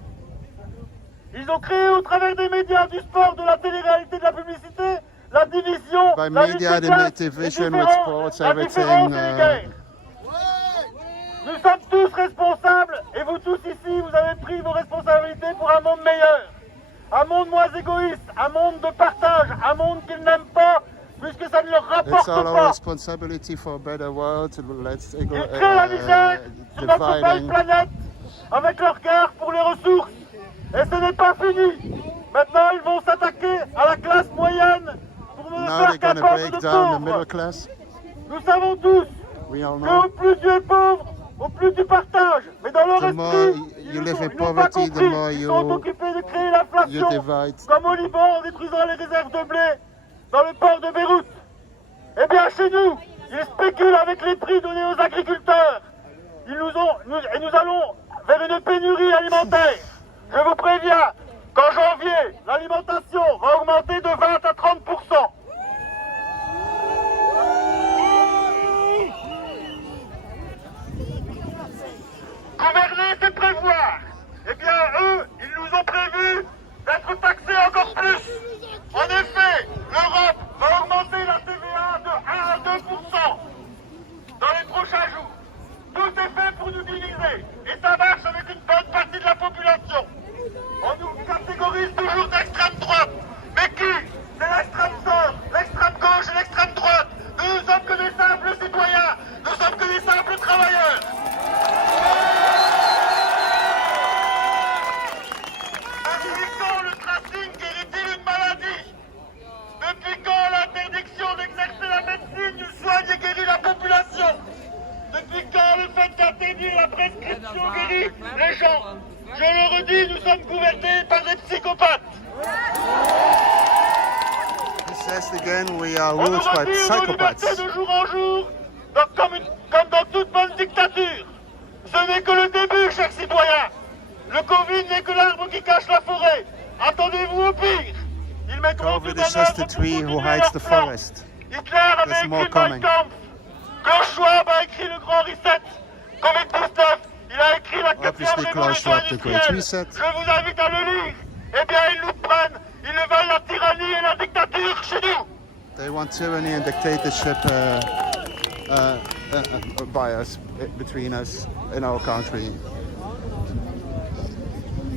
Ils ont créé au travers des médias, du sport, de la télé-réalité, de la publicité, la division, By la lutte media, des they classes, make division les with différences, sports, la everything. différence et les guerres. Nous sommes tous responsables, et vous tous ici, vous avez pris vos responsabilités pour un monde meilleur. Un monde moins égoïste, un monde de partage, un monde qu'ils n'aiment pas, puisque ça ne leur rapporte It's all our pas. responsibility for a better world. Let's Ils créent la misère sur notre belle dividing. planète avec leur guerre pour les ressources. Et ce n'est pas fini. Maintenant, ils vont s'attaquer à la classe moyenne pour nous Now faire they're going to capables break de down the middle pauvres. class. Nous savons tous We all que know. au plus tu es pauvre, au plus tu partages. Mais dans leur The more esprit, you live in ils n'ont pas poverty, the compris. more Ils sont you occupés de créer l'inflation, divide. comme au Liban en détruisant les réserves de blé dans le port de Beyrouth. Eh bien, chez nous, ils spéculent avec les prix donnés aux agriculteurs. Et nous allons vers une pénurie alimentaire. Je vous préviens qu'en janvier, l'alimentation va augmenter de 20 à 30%. Gouverner, c'est prévoir. Eh bien, eux, ils nous ont prévu d'être taxés encore plus. En effet, l'Europe va augmenter la TVA de 1 à 2% dans les prochains jours. Tout est fait pour nous diviser. Et ça marche avec une bonne partie de la population. On nous catégorise toujours d'extrême droite. Mais qui? C'est l'extrême centre, l'extrême gauche et l'extrême droite. Nous ne sommes que des simples citoyens. Nous sommes que des simples travailleurs. Depuis quand le tracing guérit-il une maladie? Depuis quand l'interdiction d'exercer la médecine soigne et guérit la population? Depuis quand le fait d'interdire la prescription guérit les gens? Je le redis, nous sommes gouvernés par des psychopathes. He says again, we are On nous ruled by retire nos libertés psychopaths. de jour en jour, comme dans toute bonne dictature. Ce n'est que le début, chers citoyens. Le Covid n'est que l'arbre qui cache la forêt. Attendez-vous au pire. Ils mettront COVID tout is en just œuvre the pour tree who continuer hides leur the plan. forest. Hitler avait There's more écrit Mein coming. Kampf. Klaus Schwab a écrit le Grand Reset. Covid-19, il a écrit la 4e Obviously, Klaus révolution Schwab, the Great industrielle. Reset. Je vous invite à le lire. Eh bien, ils nous prennent. Ils veulent la tyrannie et la dictature chez nous. They want tyranny and dictatorship by us, between us, in our country.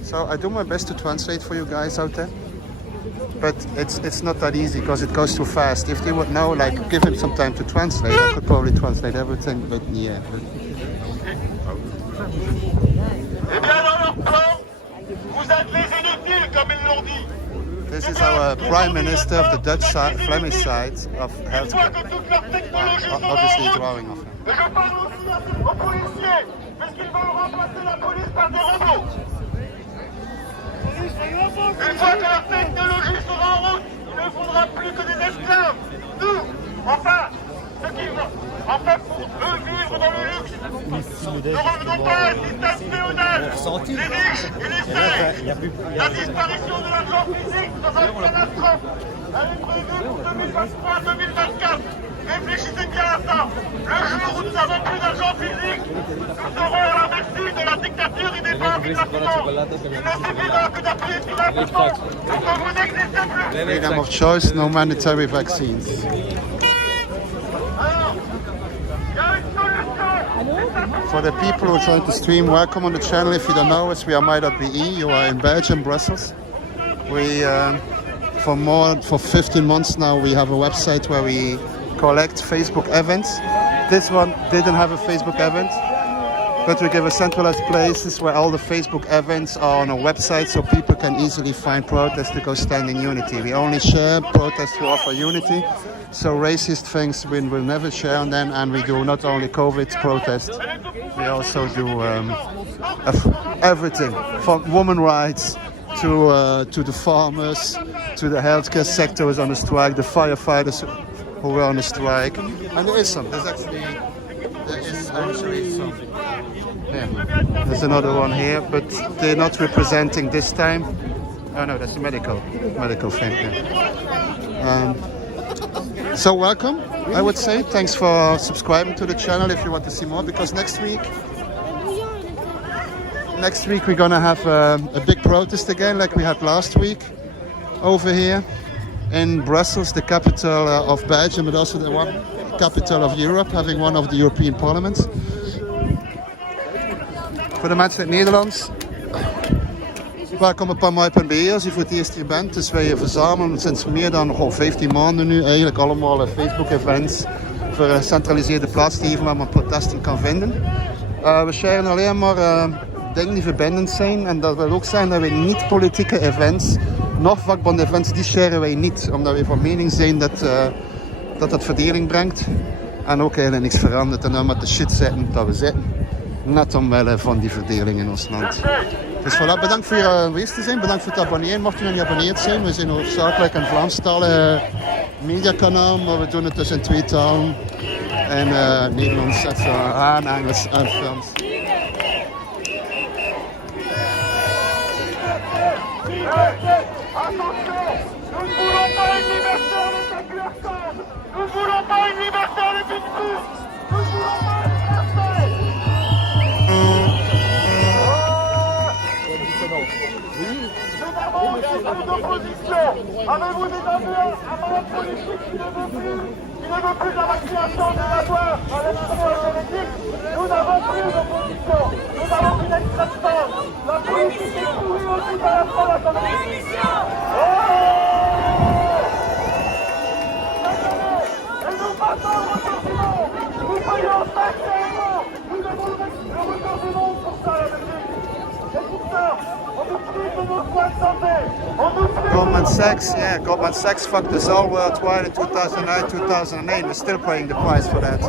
So I do my best to translate for you guys out there, but it's not that easy because it goes too fast. If they would know, like, give him some time to translate, I could probably translate everything, but yeah. Eh bien, dans leur plan, vous êtes les inutiles, comme ils l'ont dit. This is our Prime Minister of the Dutch side, Flemish side of Une fois healthcare. que toutes leurs technologies sont Obviously en route, drawing of him. et je parle aussi aux policiers, puisqu'ils veulent remplacer la police par des robots. Une fois que leur technologie sera en route, il ne faudra plus que des esclaves. Nous, enfin, ceux qui vont, en fait, pour eux vivre dans le luxe, ne revenons pas à un système féodal. Les riches et les serfs. La disparition de l'argent physique sera une catastrophe. Elle est prévue pour 2023-2024. Réfléchissez bien à ça. Le jour où nous n'avons plus d'argent physique, nous serons à la merci de la dictature. l'ouverture du débat du continent. Il ne suffit pas que d'appuyer sur un bouton et que vous n'existez plus. Freedom of choice, no mandatory vaccines. Alors, il y a une solution. For the people who are trying to stream, welcome on the channel. If you don't know us, we are my.be. You are in Belgium, Brussels. We, for 15 months now, we have a website where we collect Facebook events. This one didn't have a Facebook event, but we give a centralized places where all the Facebook events are on a website, so people can easily find protests to go stand in unity. We only share protests to offer unity, so racist things we will never share on them, and we do not only COVID protests, we also do everything from women's rights to the farmers, to the healthcare sector who is on a strike, the firefighters who were on a strike, and there is some. There is actually some. Yeah. There's another one here, but they're not representing this time. Oh no, that's a medical thing. Yeah. So welcome, I would say. Thanks for subscribing to the channel if you want to see more, because next week we're gonna have a big protest again, like we had last week over here in Brussels, the capital of Belgium, but also the capital of Europe, having one of the European parliaments. Voor de mensen in het Nederlands, welkom op my.be als je voor het eerst hier bent. Dus wij verzamelen sinds meer dan 15 maanden nu eigenlijk allemaal Facebook-events voor een gecentraliseerde plaats die waar men protesten kan vinden. We sharen alleen maar dingen die verbindend zijn, en dat wil ook zijn dat wij niet politieke events, nog vakbond-events, die sharen wij niet, omdat wij van mening zijn dat verdeling brengt en ook eigenlijk niks verandert en dan met de shit zitten dat we zitten, net omwille van die verdeling in ons land. Dus voilà, bedankt voor je aanwezig te zijn, bedankt voor het abonneren. Mocht je nog niet abonneerd zijn, we zijn hoofdzakelijk een Vlaamstalige mediakanaal, maar we doen het dus in 2 talen, in Nederlands, en Engels en Frans. Attention, nous ne voulons pas une liberté avec un QR code. Nous ne voulons pas une liberté avec une course. Nous ne voulons pas une liberté. Nous avons aussi plus d'opposition. Avez-vous des amis à malade politique qui ne veut plus de la vaccination obligatoire à l'extrême génétique? Nous n'avons plus d'opposition. Nous avons une extrême force. La politique est pourrie aussi par la France à et nous passons au continent. Nous payons 5 €. Nous devons le record du monde pour ça, la Belgique. Et pour ça, on nous prive de nos soins de santé. Goldman Sachs fucked us all worldwide in 2009, 2008. We're still paying the price for that.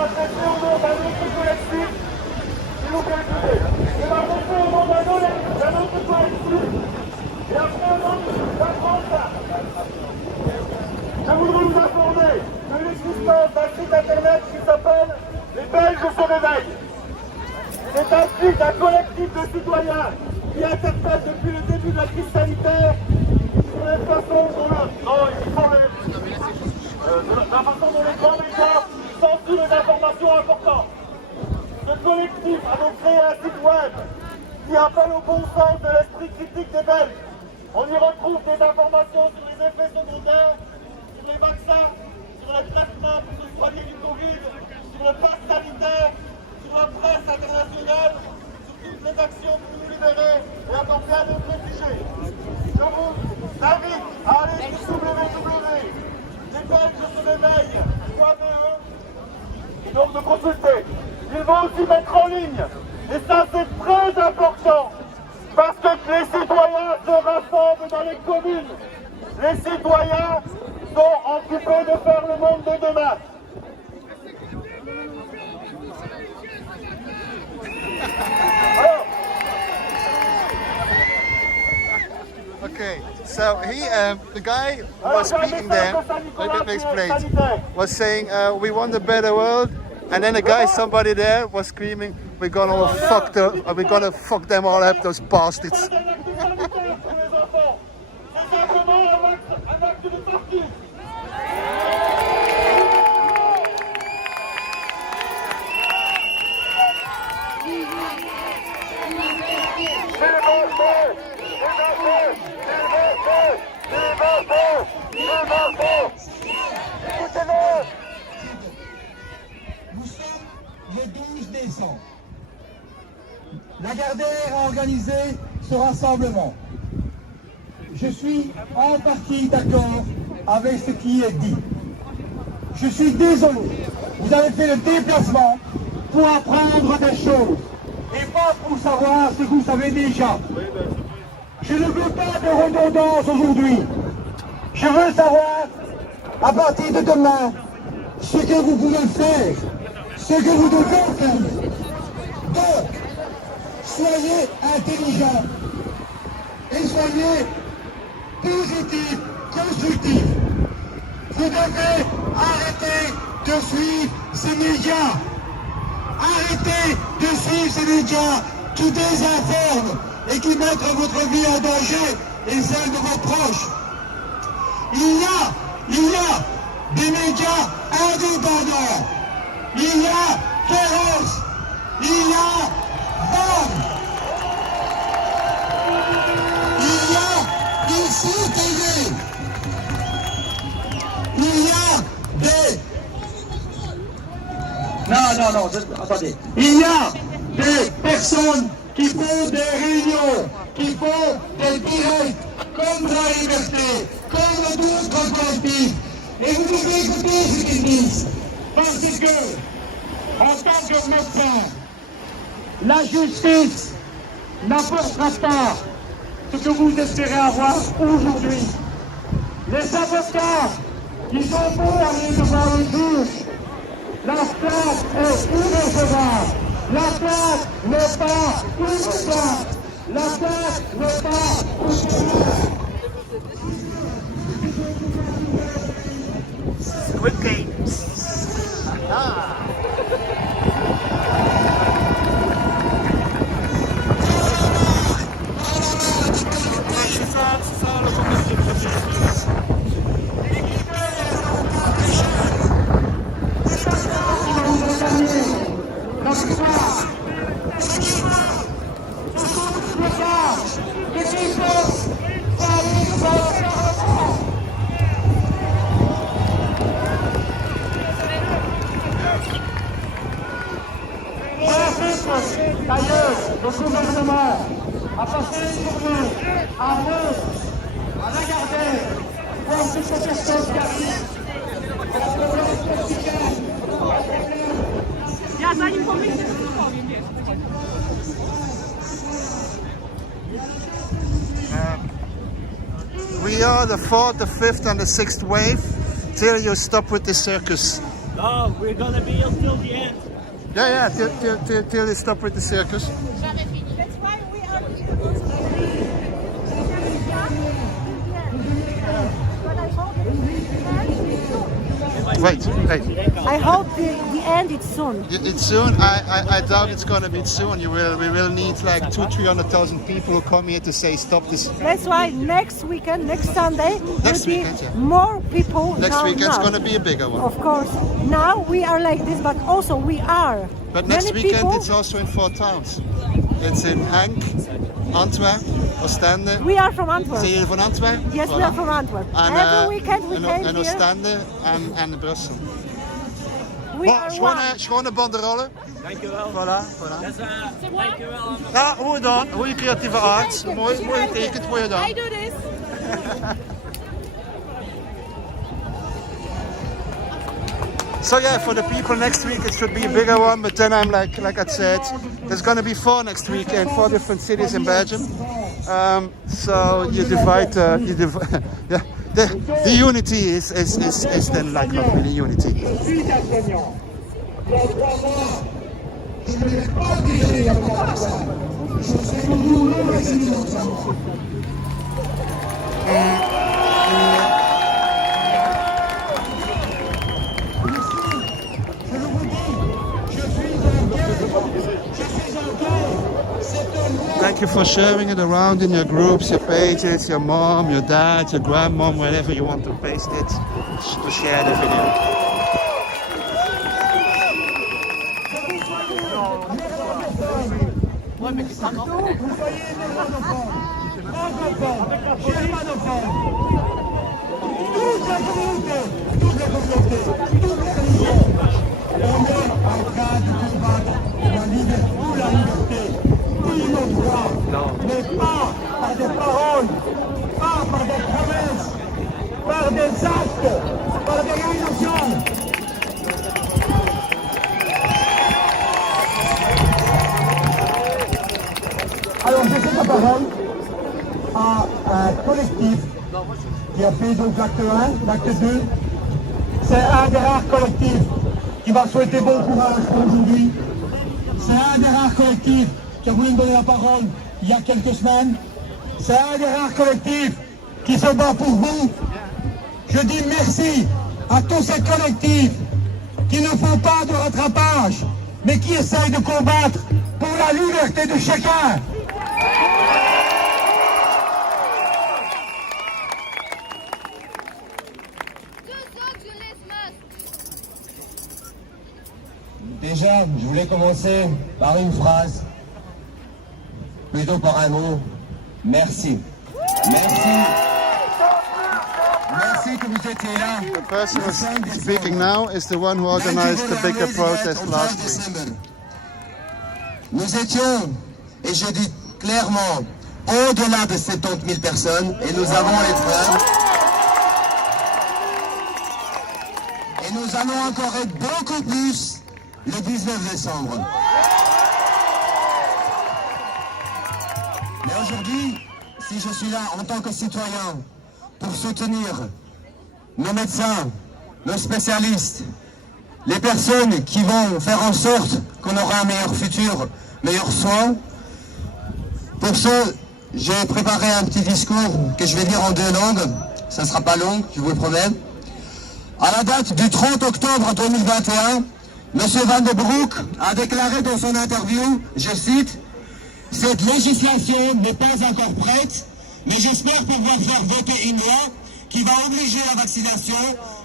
m'adresser au nom d'un autre collectif, s'il vous plaît, écoutez. Je vais m'adresser au nom d'un autre collectif, et après au nom de la France. Je voudrais vous informer de l'existence d'un site internet qui s'appelle Les Belges se réveillent. C'est un site, un collectif de citoyens qui interpelle depuis le début de la crise sanitaire sur la façon dont la façon dont les grands médias censurent les informations importantes. Ce collectif a donc créé un site web qui appelle au bon sens de l'esprit critique des Belges. On y retrouve des informations sur les effets secondaires, sur les vaccins, sur les traitements pour se soigner du Covid, sur le pass sanitaire, sur la presse internationale, sur toutes les actions pour nous libérer et à bien d'autres sujets. Je vous invite à aller sur www.lesbelgesseréveillent.be et donc de consulter. Il va aussi mettre en ligne, et ça c'est très important, parce que les citoyens se rassemblent dans les communes. Les citoyens sont occupés de faire le monde de demain. Alors, Okay, so the guy who was speaking there, let me explain, was saying we want a better world, and then the guy, somebody there, was screaming, we're gonna fuck them all up, those bastards. Nous sommes le 12 décembre. Lagardère a organisé ce rassemblement. Je suis en partie d'accord avec ce qui est dit. Je suis désolé, vous avez fait le déplacement pour apprendre des choses et pas pour savoir ce que vous savez déjà. Je ne veux pas de redondance aujourd'hui. Je veux savoir, à partir de demain, ce que vous pouvez faire, ce que vous devez faire. Donc, soyez intelligents et soyez positifs, constructifs. Vous devez arrêter de suivre ces médias. Arrêtez de suivre ces médias qui désinforment et qui mettent votre vie en danger et celle de vos proches. Il y a des médias indépendants. Il y a Féroce. Il y a Van. Il y a ici TV. Il y a des... Non, attendez. Il y a des personnes qui font des réunions, qui font des directs, comme la liberté, comme d'autres collectifs. Et vous devez écouter ce qu'ils disent. Parce que, en tant que médecin, la justice n'apportera pas ce que vous espérez avoir aujourd'hui. Les avocats qui sont pour aller devant le juge, la plainte est irrecevable. La plainte n'est pas irrecevable. La plainte n'est pas irrecevable. Squid Games. D'ailleurs, le gouvernement a passé une journée à Meuse, à Lagardère, pour toutes ces personnes qui arrivent. We are the 4th, the 5th and the 6th wave till you stop with the circus. No, we're gonna be until the end. Yeah, till they stop with the circus. That's why we are here. But I hope Wait. I hope the end is soon. It's soon. I doubt it's gonna be soon. We will need like 200,000-300,000 people who come here to say stop this. That's why next weekend, next Sunday, Next will be weekend, yeah. more people. Next weekend's gonna be a bigger one. Of course. Now we are like this, but also we are. But next Many weekend people, it's also in 4 towns. It's in Henk, Antwerp, Ostende. we are from Antwerp. Zijn jullie van Antwerp? Yes, we are from Antwerp. Every weekend we came en here. Ostende en Brussel. We are one. Schone banderollen. Dankjewel. Voilà. Dankjewel. Ja, hoe dan? Goede creatieve art. Mooi getekend, mooi gedaan. I do this. So yeah, for the people next week it should be a bigger one, but then I'm like I said, there's gonna be 4 next week in 4 different cities in Belgium. So you divide, yeah, the unity is then like not really unity. Thank you for sharing it around in your groups, your pages, your mom, your dad, your grandmom, wherever you want to paste it, to share the video. Mais pas par des paroles, pas par des promesses, par des actes, par des réalisations. Alors je cède la parole à un collectif qui a fait donc l'acte 1, l'acte 2. C'est un des rares collectifs qui va souhaiter bon courage pour aujourd'hui. C'est un des rares collectifs qui a voulu me donner la parole il y a quelques semaines. C'est un des rares collectifs qui se bat pour vous. Je dis merci à tous ces collectifs qui ne font pas de rattrapage, mais qui essayent de combattre pour la liberté de chacun. Déjà, je voulais commencer par une phrase, plutôt par un mot. Merci. Merci. Merci que vous étiez là. The person who's speaking now is the one who organized the bigger protest last week. Nous étions, et je dis clairement, au-delà de 70 000 personnes, et nous avons les preuves. Et nous allons encore être beaucoup plus le 19 décembre. Mais aujourd'hui, si je suis là en tant que citoyen pour soutenir nos médecins, nos spécialistes, les personnes qui vont faire en sorte qu'on aura un meilleur futur, meilleurs soins, pour ce, j'ai préparé un petit discours que je vais dire en 2 langues. Ça ne sera pas long, je vous le promets. À la date du 30 octobre 2021, M. Van den Broek a déclaré dans son interview, je cite, « Cette législation n'est pas encore prête, mais j'espère pouvoir faire voter une loi qui va obliger la vaccination,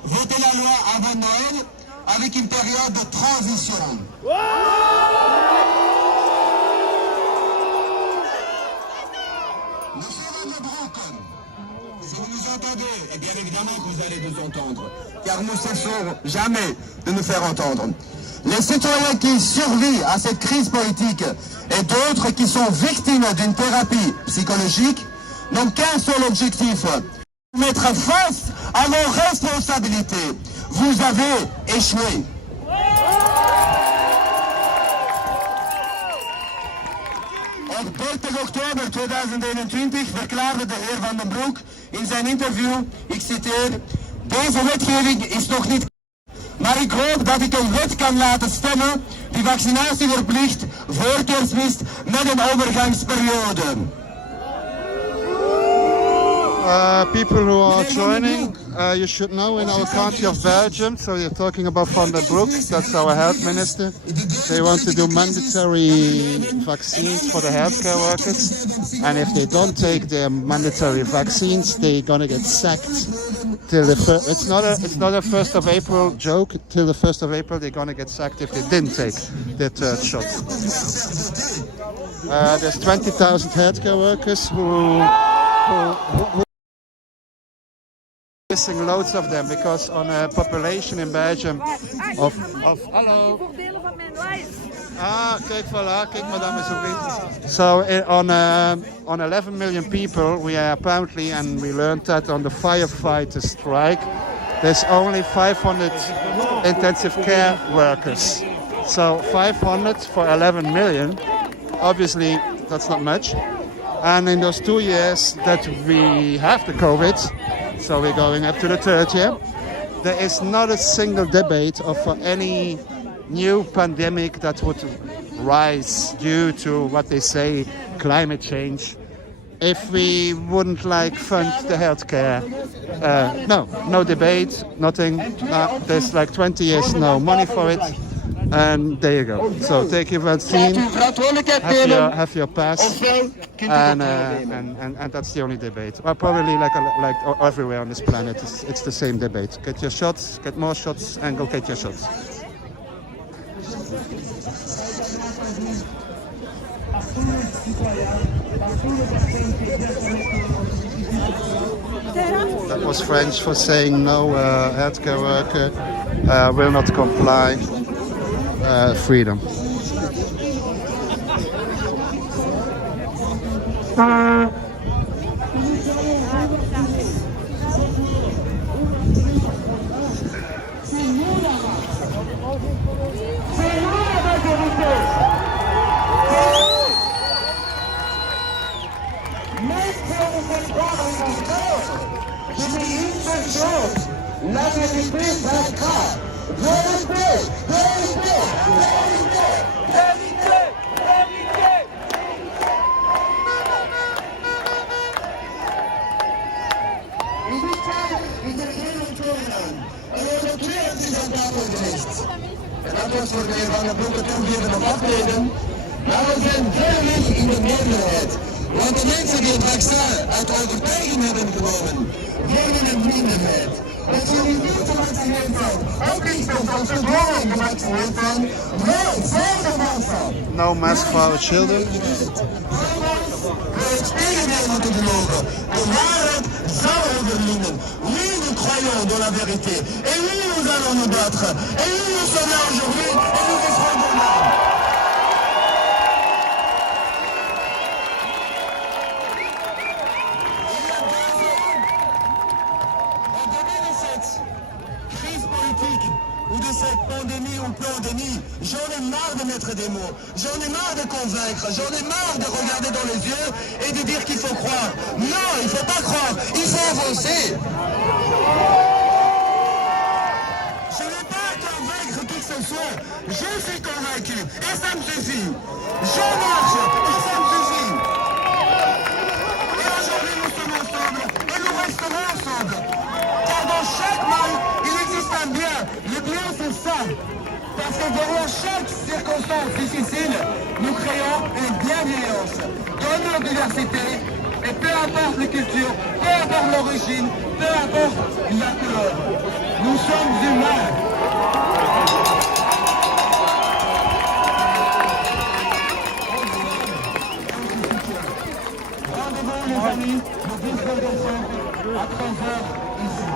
voter la loi avant Noël, avec une période de transition. » Monsieur Van den Broek, si vous nous entendez, et bien évidemment que vous allez nous entendre, car nous ne cessons jamais de nous faire entendre. Les citoyens qui survivent à cette crise politique et d'autres qui sont victimes d'une thérapie psychologique n'ont qu'un seul objectif, mettre face à vos responsabilités. Vous avez échoué. Op 30 oktober 2021 verklaarde de heer Van den Broek in zijn interview, ik citeer, deze wetgeving is nog niet, Maar ik hoop dat ik een wet kan laten stemmen die vaccinatieverplicht voorkeurswist met een overgangsperiode. People who are joining, you should know in our country of Belgium, so you're talking about Van der Broek, that's our health minister. They want to do mandatory vaccines for the healthcare workers, and if they don't take their mandatory vaccines, they're gonna get sacked. Till the it's not a 1st of April joke. Till the 1st of April, they're gonna get sacked if they didn't take their third shot. There's 20,000 healthcare workers who missing loads of them because on a population in Belgium of hallo. Ah, kijk, voilà, kijk madame is ook. So on 11 million people, we are apparently, and we learned that on the firefighter strike, there's only 500 intensive care workers. So 500 for 11 million, obviously that's not much. And in those 2 years that we have the COVID, so we're going up to the 3rd year, there is not a single debate of any new pandemic that would rise due to what they say, climate change. If we wouldn't fund the healthcare, no debate, nothing. There's 20 years no money for it. And there you go. So take your vaccine, have your pass, and that's the only debate. Well, probably like everywhere on this planet, it's the same debate. Get your shots, get more shots, and go get your shots. That was French for saying no healthcare worker will not comply. Freedom. La vérité vaincra. Vérité, vérité, vérité, vérité, vérité. In die tijd is er geen ontkomen aan. Er wordt een creatiesantaal geweest. En dat was voor de heer Van der Broek toegeven of aftreden. Maar we zijn verreweg in de meerderheid. Want de mensen die het vaccin uit overtuiging hebben genomen, worden een minderheid. Als jullie niet gevaccineerd zijn, ook niet als gedwongen gevaccineerd zijn, wij zijn de mensen. No mask for our children. We het tegendeel moeten geloven. De waarheid zal overwinnen. Oui, nous croyons dans la vérité. Et oui, nous allons nous battre. Et oui, nous sommes là aujourd'hui et nous y serons demain. Ou de cette pandémie ou pandémie, j'en ai marre de mettre des mots, j'en ai marre de convaincre, j'en ai marre de regarder dans les yeux et de dire qu'il faut croire. Non, il ne faut pas croire, il faut avancer. Je ne vais pas convaincre qui que ce soit, je suis convaincu et ça me suffit. Je marche et ça me suffit. Et aujourd'hui nous sommes ensemble et nous resterons ensemble. Car dans chaque mal, il existe un bien. Le bien, c'est ça. Parce que derrière chaque circonstance difficile, nous créons une bienveillance dans notre diversité. Et peu importe les cultures, peu importe l'origine, peu importe la couleur, nous sommes humains. Rendez-vous les amis, le 19 décembre à 13h ici.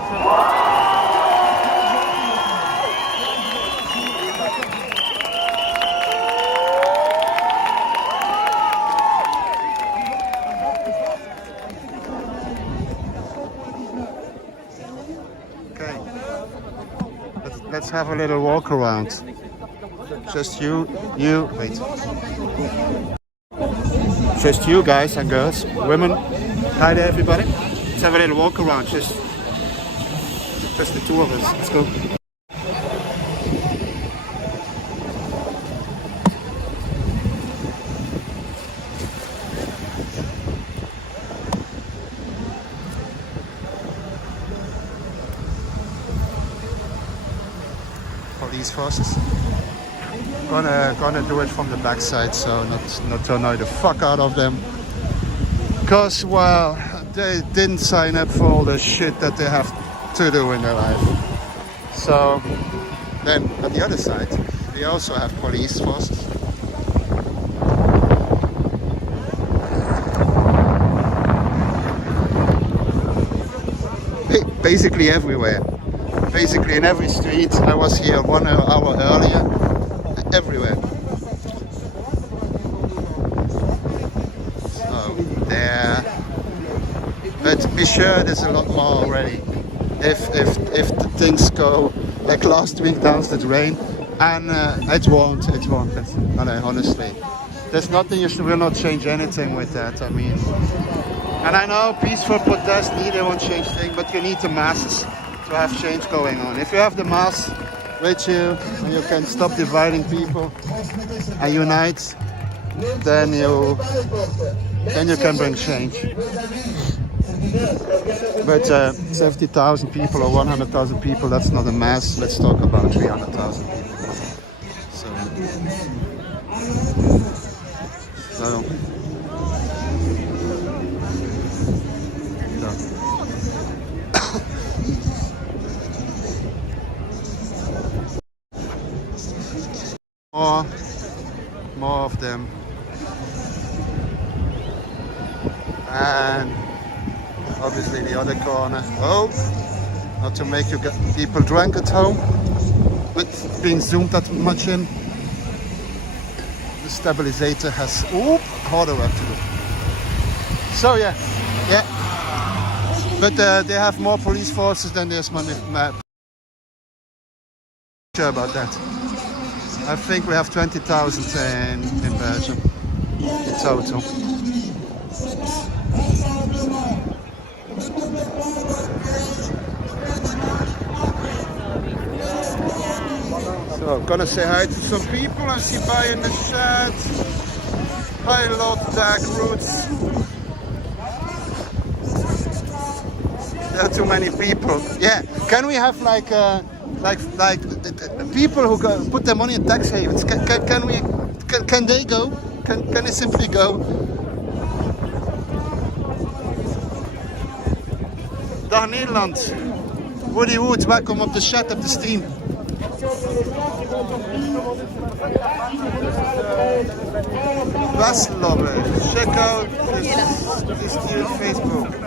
Let's have a little walk around. Just you, wait. Just you guys and girls, women. Hi there everybody. Let's have a little walk around, just the two of us. Let's go. forces. Gonna do it from the backside, so not to annoy the fuck out of them. Because, well, they didn't sign up for all the shit that they have to do in their life. So, then at the other side, we also have police forces. Basically everywhere. Basically in every street. I was here 1 hour earlier. Everywhere. So there. But be sure there's a lot more already. If the things go like last week down the drain, and it won't. No, honestly, there's nothing. You will not change anything with that. I mean. And I know peaceful protest neither won't change things, but you need the masses to have change going on. If you have the mass with you and you can stop dividing people and unite, then you can bring change. But 70,000 people or 100,000 people, that's not a mass. Let's talk about 300,000 people. So more of them, and obviously the other corner. Oh, not to make you get people drunk at home with being zoomed that much in. The stabilizer has harder work to do. So yeah, but they have more police forces than there's money. Sure about that. I think we have 20,000 in Belgium in total. So I'm gonna say hi to some people. I see Bai in the chat. Hi Lord Dark Roots. There are too many people. Yeah, can we have like people who put their money in tax havens? Can they go? Can they simply go? Dag Nederland. Woody Wood, welkom op de chat, op de stream. Waslobber, check out this dude Facebook.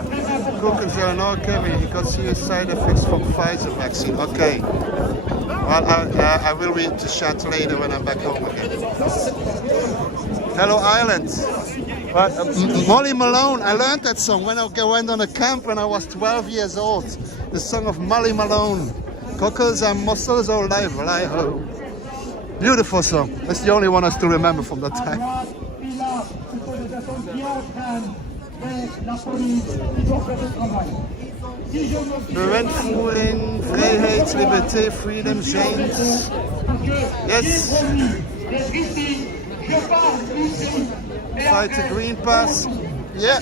Cook and no, Kevin, he got serious side effects from Pfizer vaccine. Okay. Well, I will read the chat later when I'm back home again. Hello Island. Molly Malone, I learned that song when I went on a camp when I was 12 years old. The song of Molly Malone. Cockles and mussels, oh live, ho. Beautiful song. That's the only one I still remember from that time. Bewindvoering, vrijheid, liberté, freedom, change. Yes. Fight the Greenpass. Ja.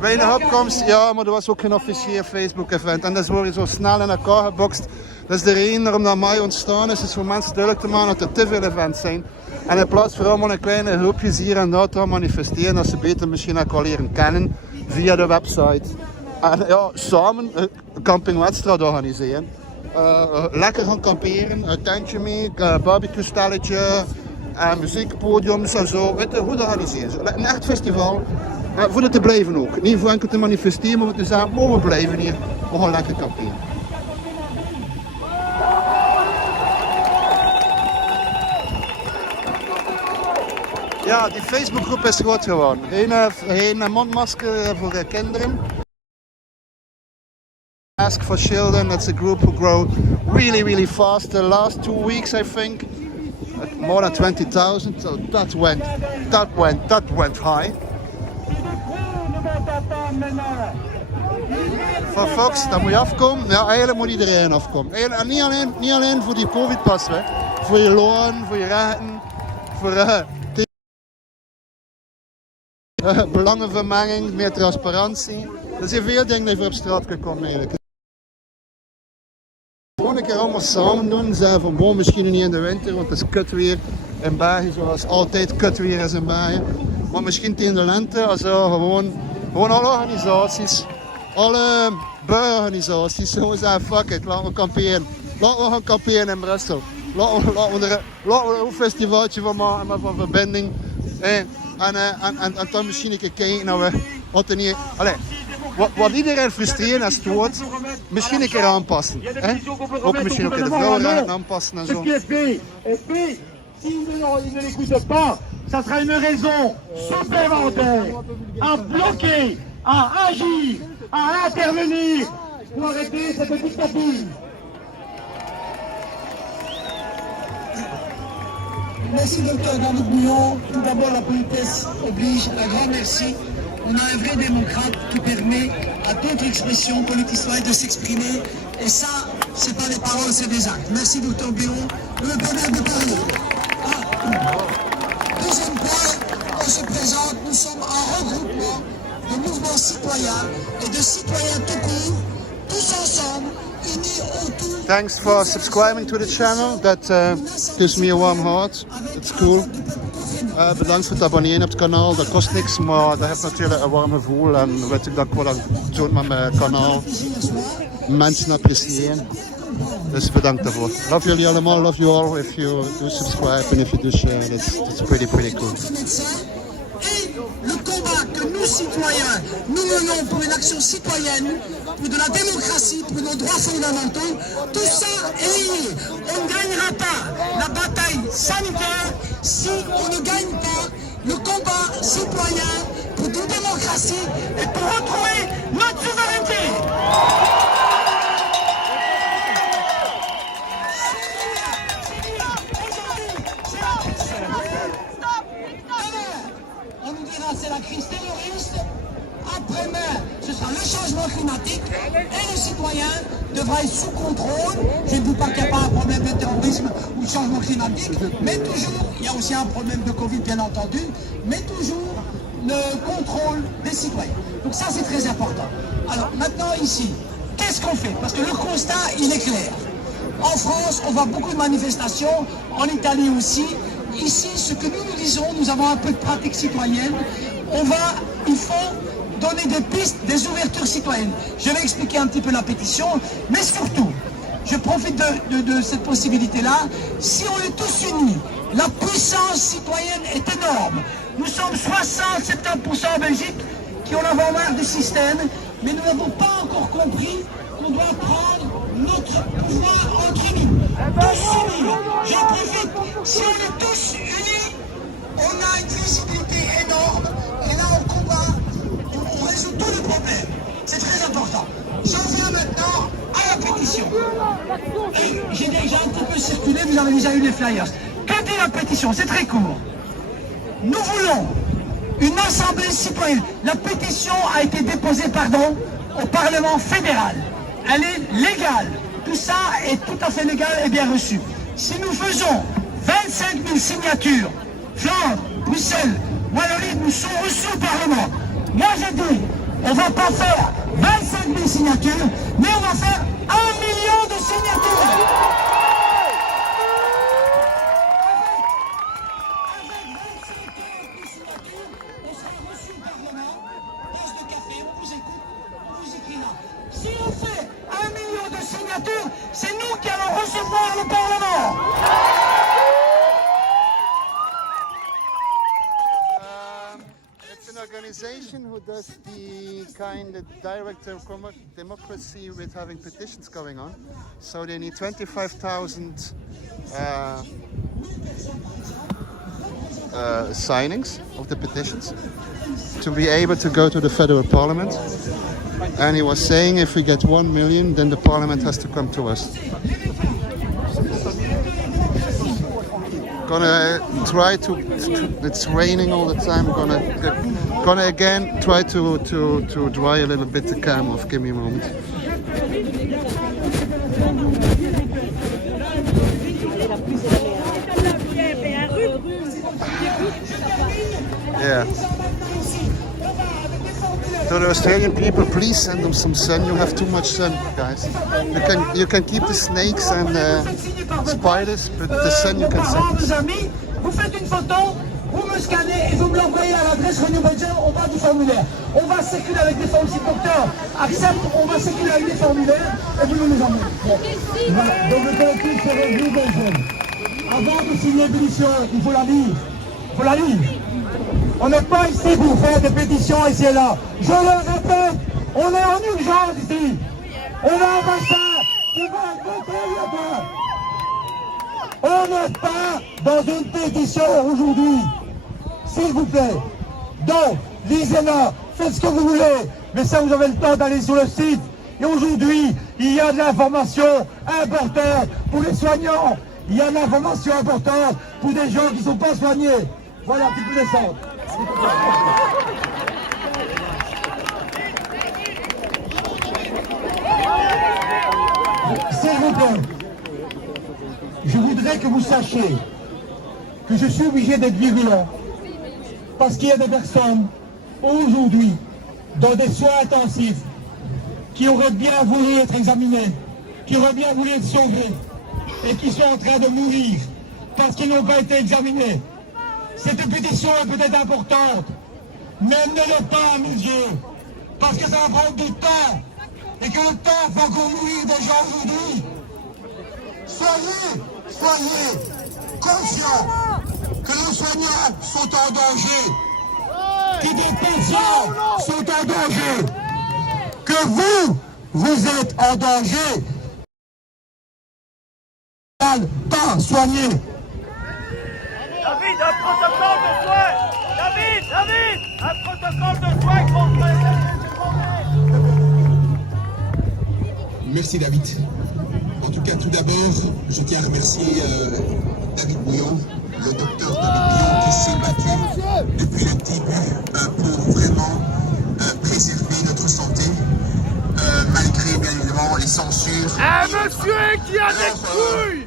Weinig opkomst, ja, maar er was ook geen officieel Facebook-event. En dat wordt zo snel in elkaar gebokst. Dat is de reden waarom dat mij ontstaan is voor mensen duidelijk te maken dat er te veel events zijn. En in plaats van allemaal een kleine groepjes hier en daar te manifesteren, dat ze beter misschien elkaar leren kennen via de website. En ja, samen een campingwedstrijd organiseren. Lekker gaan kamperen, een tentje mee, barbecue-stelletje, muziekpodiums en zo. Weet je, goed organiseren. Een echt festival. Voor het te blijven ook. Niet voor enkel te manifesteren, maar te zeggen, we blijven hier. We gaan lekker kamperen. Ja, die Facebookgroep is groot geworden. Geen mondmasker voor kinderen. Ask for Children, that's a group who grow really, really fast. The last 2 weeks, I think, more than 20,000. So that went high. Voor Fox, dan moet je afkomen. Ja, eigenlijk moet iedereen afkomen. En niet alleen voor die COVID-pas, hè. Voor je loon, voor je rechten, voor belangenvermenging, meer transparantie. Er zijn veel dingen die voor op straat kunnen komen eigenlijk. gewoon een keer allemaal samen doen. Zijn van bon, misschien niet in de winter, want het is kut weer in België, zoals altijd kut weer is in België. Maar misschien tegen de lente, als gewoon alle organisaties, alle burgerorganisaties, gewoon zeggen fuck it, laten we kamperen. Laten we gaan kamperen in Brussel. Laten we er een festivaltje van maken, maar van verbinding. En dan misschien een keer kijken naar wat er niet... Allez, wat iedereen frustreren en stoort, misschien een keer aanpassen. Ook misschien ook in de vrouwenraad aanpassen en zo. Si il ne l'écoute pas, ça sera une raison supplémentaire à bloquer, à agir, à intervenir pour arrêter cette dictature. Merci docteur Jean-Luc Bouillon. Tout d'abord la politesse oblige, un grand merci. On a un vrai démocrate qui permet à d'autres expressions politiciennes de s'exprimer. Et ça, c'est pas les paroles, c'est des actes. Merci docteur Bouillon de me permettre de parler. Deuxième point, on se présente, nous sommes un regroupement de mouvements citoyens et de citoyens tout court, tous ensemble, unis autour. Thanks for subscribing to the channel. That gives me a warm heart. It's cool. Bedankt voor het abonneren op het kanaal. Dat kost niks, maar dat heeft natuurlijk een warm gevoel. En weet ik dat ik wat doe met mijn kanaal. Mensen appreciëren. Dus bedankt daarvoor. Love jullie allemaal, love you all. If you do subscribe and if you do share, that's pretty cool. Le combat que nous citoyens, nous menons pour une action citoyenne, pour de la démocratie, pour nos droits fondamentaux, tout ça est lié. On ne gagnera pas la bataille sanitaire si on ne gagne pas le combat citoyen pour de la démocratie et pour retrouver notre souveraineté. On nous dira c'est la crise terroriste, après-demain ce sera le changement climatique et le citoyen devra être sous contrôle. Je ne dis pas qu'il n'y a pas un problème de terrorisme ou de changement climatique, mais toujours, il y a aussi un problème de Covid bien entendu, mais toujours le contrôle des citoyens. Donc ça c'est très important. Alors maintenant ici, qu'est-ce qu'on fait? Parce que le constat il est clair. En France, on voit beaucoup de manifestations, en Italie aussi. Ici, ce que nous disons, nous avons un peu de pratique citoyenne. Il faut donner des pistes, des ouvertures citoyennes. Je vais expliquer un petit peu la pétition, mais surtout, je profite de cette possibilité-là. Si on est tous unis, la puissance citoyenne est énorme. Nous sommes 60-70% en Belgique qui ont l'avant-marque du système, mais nous n'avons pas encore compris qu'on doit prendre notre pouvoir entre nous. Tous unis, j'en profite. Si on est tous unis, on a une visibilité énorme et là on combat, on résout tous les problèmes. C'est très important. J'en viens maintenant à la pétition. J'ai déjà un petit peu circulé, vous avez déjà eu les flyers. Que dit la pétition? C'est très court. Nous voulons une assemblée citoyenne. La pétition a été déposée, au Parlement fédéral. Elle est légale. Tout ça est tout à fait légal et bien reçu. Si nous faisons 25 000 signatures, Flandre, Bruxelles, Wallonie, nous sont reçus au Parlement. Moi j'ai dit, on ne va pas faire 25 000 signatures, mais on va faire 1 million de signatures. Avec 25 000 signatures, on sera reçu au Parlement. Poste de café, on vous écoute, on vous écrit là. Si on fait 1 million de signatures, c'est nous qui allons recevoir le Parlement. It's an organization who does the kind of direct democracy with having petitions going on. So they need 25,000 signings of the petitions to be able to go to the federal parliament. And he was saying if we get 1 million, then the parliament has to come to us. Gonna try to, it's raining all the time, gonna again try to dry a little bit the cam off. Give me a moment. Yeah. To the Australian people, please send them some sun. You have too much sun, guys. You can keep the snakes and spiders, but the sun you can send. Vos amis, vous faites une photo, vous me scannez et vous me l'envoyez à l'adresse Renew Belgium au bas du formulaire. On va circuler avec des formules. Si le docteur accepte, on va circuler avec des formulaires et vous nous les emmenez. Bon. Voilà. Donc le collectif c'est Renew Belgium. Avant de signer une pétition, il faut la lire. Il faut la lire. On n'est pas ici pour faire des pétitions ici et là. Je le répète, on est en urgence ici. On a un vaccin qui va être voté là-bas. On n'est pas dans une pétition aujourd'hui. S'il vous plaît. Donc, lisez-la, faites ce que vous voulez. Mais ça, vous avez le temps d'aller sur le site. Et aujourd'hui, il y a de l'information importante pour les soignants. Il y a de l'information importante pour des gens qui ne sont pas soignés. Voilà, tu peux descendre. S'il vous plaît, je voudrais que vous sachiez que je suis obligé d'être vigilant parce qu'il y a des personnes aujourd'hui dans des soins intensifs qui auraient bien voulu être examinées, qui auraient bien voulu être sauvées et qui sont en train de mourir parce qu'ils n'ont pas été examinés. Cette pétition est peut-être importante, mais elle ne l'est pas à mes yeux, parce que ça va prendre du temps, et que le temps va encore mourir des gens aujourd'hui. Soyez conscients que nos soignants sont en danger, que des patients sont en danger, que vous êtes en danger. Pas soigné. David, un protocole de soins. David, un protocole de soins contre Merci David. En tout cas, tout d'abord, je tiens à remercier David Bouillon, le docteur David Bouillon, qui s'est battu depuis le début pour vraiment préserver notre santé, malgré bien évidemment les censures. un monsieur qui a des couilles.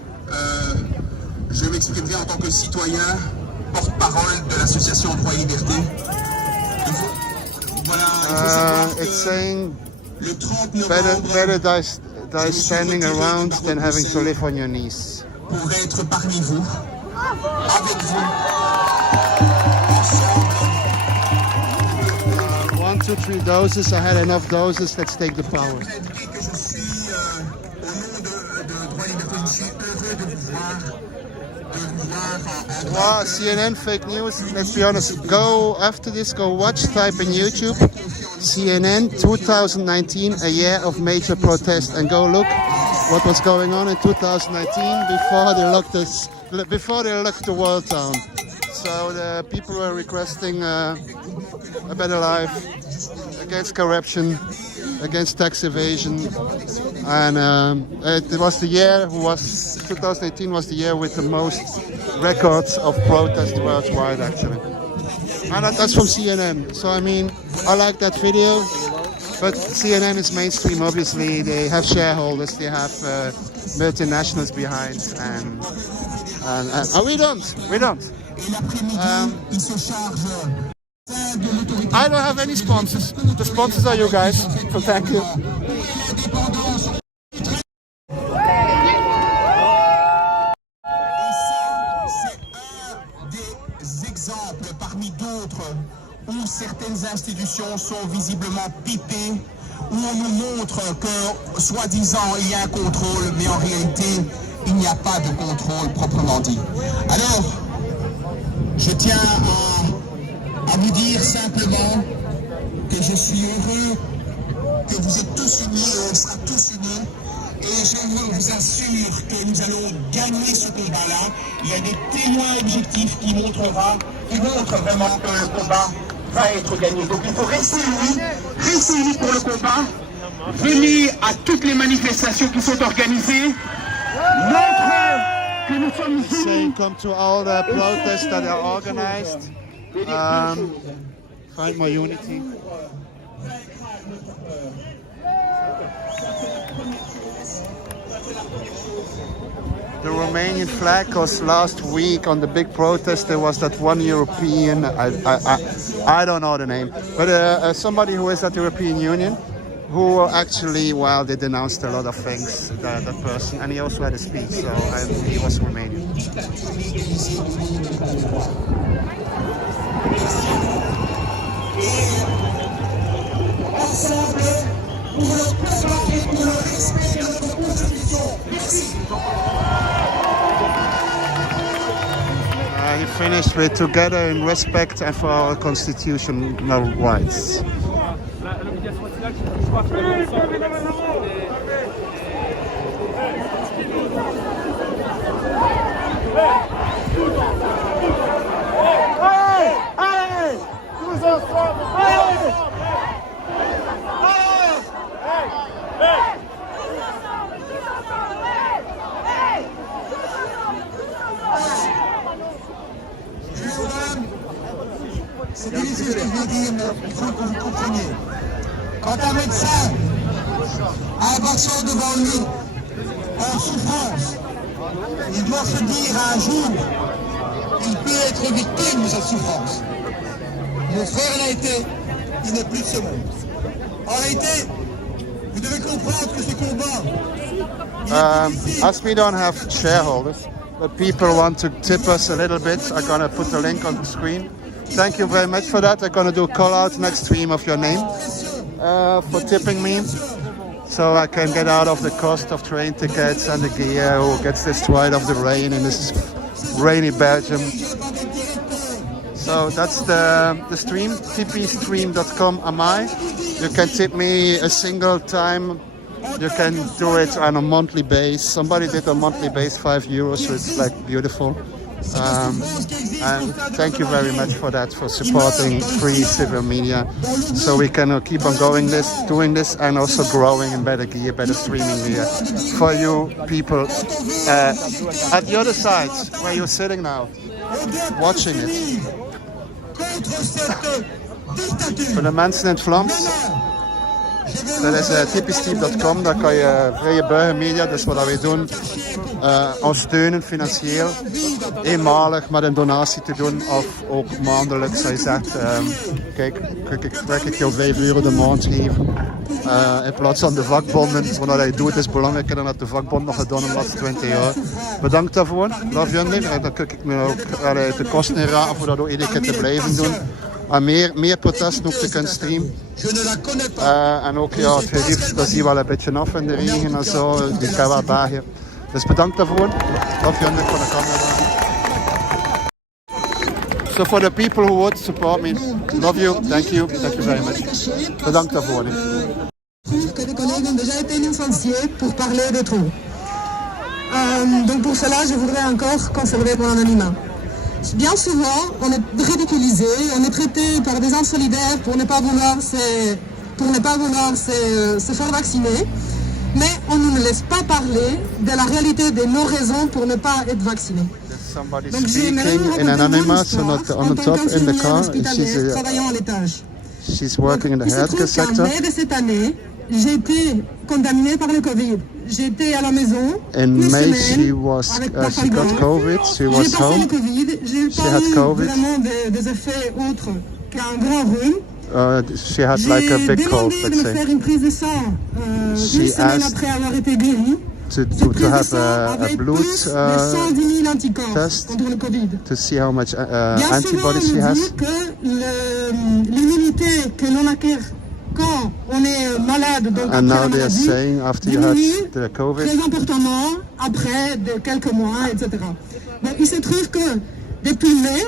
Je m'exprimerai en tant que citoyen, porte-parole de l'association Droit et Liberté. Voilà, il faut savoir que It's saying le 30 novembre, better die standing around than having to live on your knees. pour être parmi vous, avec vous, 1, 2, 3 doses. I had enough doses. Let's take the power. que je suis, au nom de Droit et Liberté, je suis heureux de vous voir en Wow, CNN fake news. Let's be honest. Go after this. Go watch. Type in YouTube. CNN 2019, a year of major protest, and go look what was going on in 2019 before they locked the world down. So the people were requesting a better life, against corruption, against tax evasion, and it was the year 2018 was the year with the most records of protest worldwide, actually. And that's from CNN. So I mean, I like that video, but CNN is mainstream. Obviously, they have shareholders, they have multinationals behind, and we don't. I don't have any sponsors. The sponsors are you guys. So thank you. Parmi d'autres où certaines institutions sont visiblement pipées, où on nous montre que, soi-disant, il y a un contrôle, mais en réalité, il n'y a pas de contrôle proprement dit. Alors, je tiens à vous dire simplement que je suis heureux que vous êtes tous unis et on sera tous unis. Et je vous assure que nous allons gagner ce combat-là. Il y a des témoins objectifs qui montrent vraiment que le combat va être gagné. Donc il faut rester unis pour le combat. Venez à toutes les manifestations qui sont organisées. Montrez que nous sommes unis. Come to all the protests that are organized. Find more unity. the Romanian flag, because last week on the big protest there was that one European, I don't know the name, but somebody who is at the European Union, who actually, well, they denounced a lot of things, that person, and he also had a speech, so he was Romanian. He finished with together in respect and for our constitutional rights. C'est difficile ce que je veux dire, mais il faut que vous compreniez. Quand un médecin a un patient devant lui en souffrance, il doit se dire un jour, il peut être victime de sa souffrance. Mon frère l'a été, il n'est plus de ce monde. En réalité, vous devez comprendre que ce combat... As we don't have shareholders, but people want to tip us a little bit, I'm gonna put the link on the screen. Thank you very much for that. I'm gonna do a call out next stream of your name for tipping me, so I can get out of the cost of train tickets and the gear who gets destroyed of the rain in this rainy Belgium. So that's the stream, tippystream.com am I. You can tip me a single time. You can do it on a monthly base. Somebody did a monthly base, €5, so it's like beautiful. And thank you very much for that, for supporting free civil media, so we can keep on doing this, and also growing in better gear, better streaming gear for you people at the other side where you're sitting now, watching it. Voor de mensen in het Vlaams, dat is tippystream.com, daar kan je vrije burgermedia, dus wat wij doen, ons steunen financieel, eenmalig met een donatie te doen, of ook maandelijks. Hij zegt, kijk, ik jou €5 de maand geven, in plaats van de vakbonden. Wat hij doet is belangrijker dan dat de vakbond nog gedaan in de laatste 20 jaar. Bedankt daarvoor, love jullie. En dan kan ik me ook de kosten inraken voor dat ook iedere keer te blijven doen. En meer protesten ook te kunnen streamen. En ook ja, het gerief, dat zie je wel een beetje af in de regen en zo, die kan wel bergen. Dus bedankt daarvoor. Love jullie voor de camera. So for the people who would support me, love you, thank you very much. Bedankt daarvoor. Que les collègues ont déjà été licenciés pour parler de trop. Donc pour cela, je voudrais encore conserver mon anonymat. Bien souvent, on est ridiculisé, on est traité par des insolidaires pour ne pas vouloir se faire vacciner, mais on ne nous laisse pas parler de la réalité de nos raisons pour ne pas être vacciné. Somebody speaking in anonymous, so not on the top in the car. She's working in the healthcare sector. En mai de cette année, j'ai été contaminée par le Covid. J'étais à la maison. In May, she got COVID. She was home. She had COVID. Des effets autres qu'un grand rhume. She had like a big cold, let's say. Faire une prise de sang. Une semaine après avoir été guérie. To have a blood test to see how much antibodies she has. L'immunité que l'on acquiert quand on est malade, donc and now they are saying after you had the COVID, très importantement après de quelques mois, etc. Donc il se trouve que depuis mai,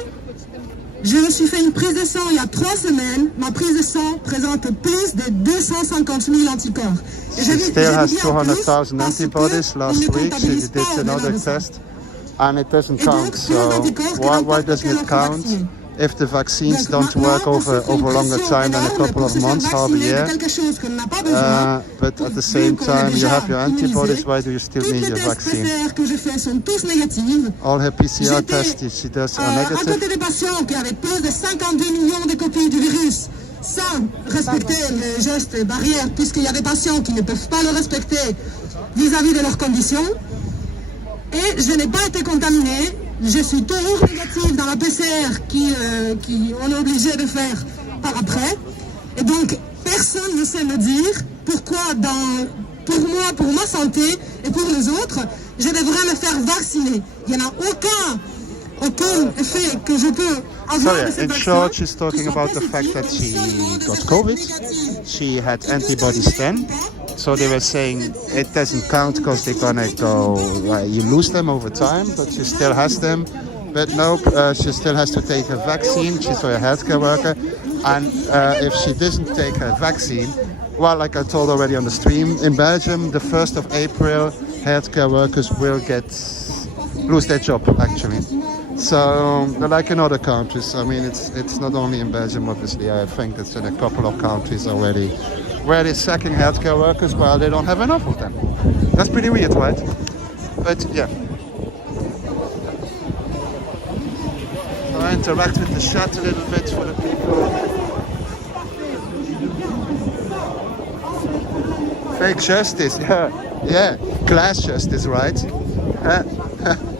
je me suis fait une prise de sang il y a 3 semaines. Ma prise de sang présente plus de 250 000 anticorps. She still has 200,000 antibodies. Last week she did another test and it doesn't count. So why doesn't it count? If the vaccines don't work over longer time than a couple of months, half a year, but at the same time you have your antibodies, why do you still need your vaccine? All her PCR tests she does are negative. À côté des patients qui avaient plus de 52 millions de copies du virus, sans respecter les gestes barrières, puisqu'il y a des patients qui ne peuvent pas le respecter vis-à-vis de leurs conditions. et je n'ai pas été contaminée. Je suis toujours négative dans la PCR on est obligé de faire par après. Et donc, personne ne sait me dire pourquoi, pour moi, pour ma santé et pour les autres, je devrais me faire vacciner. Il n'y en a aucun effet que je peux avoir de ce in vaccin. short, she's talking about the fact that she got COVID. She had antibodies then. So they were saying it doesn't count because they're gonna go, you lose them over time, but she still has them. But nope, she still has to take her vaccine. She's a healthcare worker. And if she doesn't take her vaccine, well, like I told already on the stream, in Belgium, the 1st of April, healthcare workers will lose their job, actually. So, like in other countries, I mean, it's not only in Belgium, obviously. I think it's in a couple of countries already where they're sacking healthcare workers while they don't have enough of them. That's pretty weird, right? But yeah. So I interact with the chat a little bit for the people. Fake justice, yeah, class justice, right?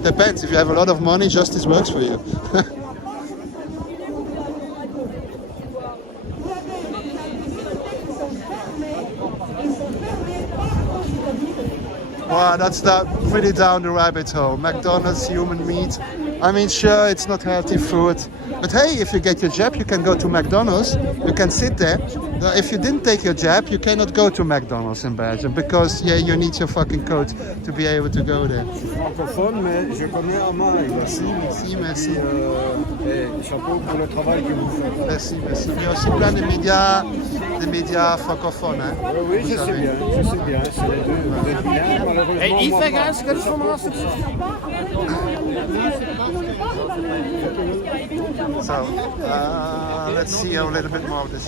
Depends, if you have a lot of money, justice works for you. Wow, that's pretty down the rabbit hole. McDonald's, human meat. I mean, sure, it's not healthy food. But hey, if you get your jab, you can go to McDonald's. You can sit there. If you didn't take your jab, you cannot go to McDonald's in Belgium because, yeah, you need your fucking code to be able to go there. Francophone, mais je connais Amar. Merci, merci. Et chapeau pour le travail que vous faites. Merci, merci. Il y a aussi plein de médias francophones. Hein, oui, je sais bien, c'est les deux. Vous êtes bien, malheureusement. So, let's see a little bit more of this.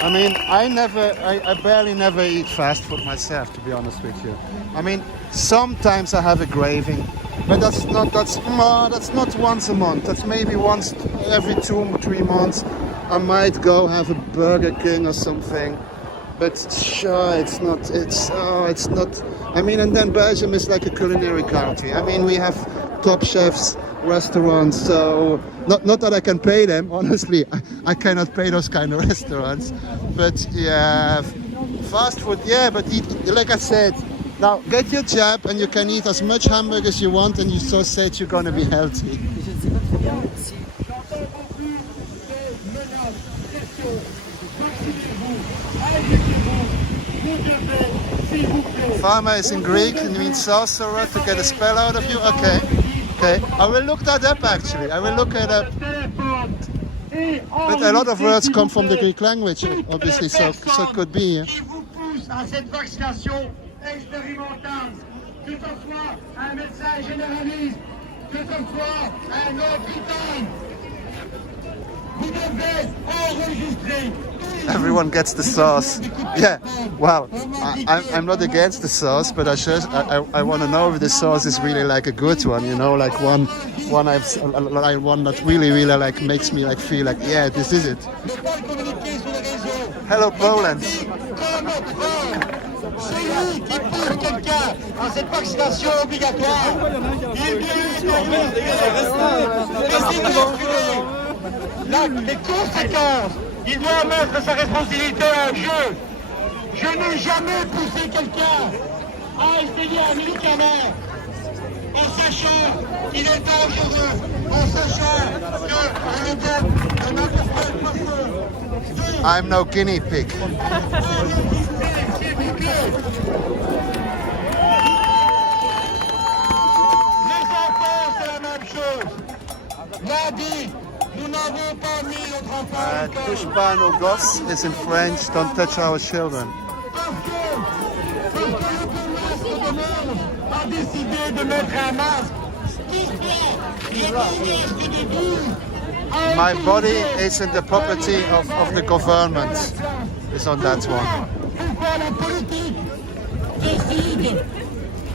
I mean, I barely never eat fast food myself, to be honest with you. I mean, sometimes I have a craving, but that's not once a month. That's maybe once every 2-3 months. I might go have a Burger King or something, but sure, it's not. I mean, and then Belgium is like a culinary country. I mean, we have top chefs, restaurants, so not that I can pay them, honestly. I cannot pay those kind of restaurants, but yeah, fast food, yeah, but eat, like I said, now get your jab and you can eat as much hamburgers as you want and you so said you're gonna be healthy. Pharma is in Greek, it means sorcerer, to get a spell out of you. Okay. I will look that up actually. I will look it up. But a lot of words come from the Greek language, obviously, so it could be. Everyone gets the sauce. Yeah, well, I'm not against the sauce, but I want to know if the sauce is really like a good one, you know, like one that really like makes me like feel like, yeah, this is it. Hello, Poland. Les conséquences, il doit mettre sa responsabilité en jeu. Je n'ai jamais poussé quelqu'un à essayer un médicament en sachant qu'il est dangereux, en sachant qu'il est de n'importe quelle façon. I'm no guinea pig. Les enfants, c'est la même chose. Lundi, nous n'avons pas mis notre enfant à l'école. Touche pas nos gosses is in French, don't touch our children. A décidé de mettre un masque. My body isn't the property of the government. It's on that one. soit la politique décide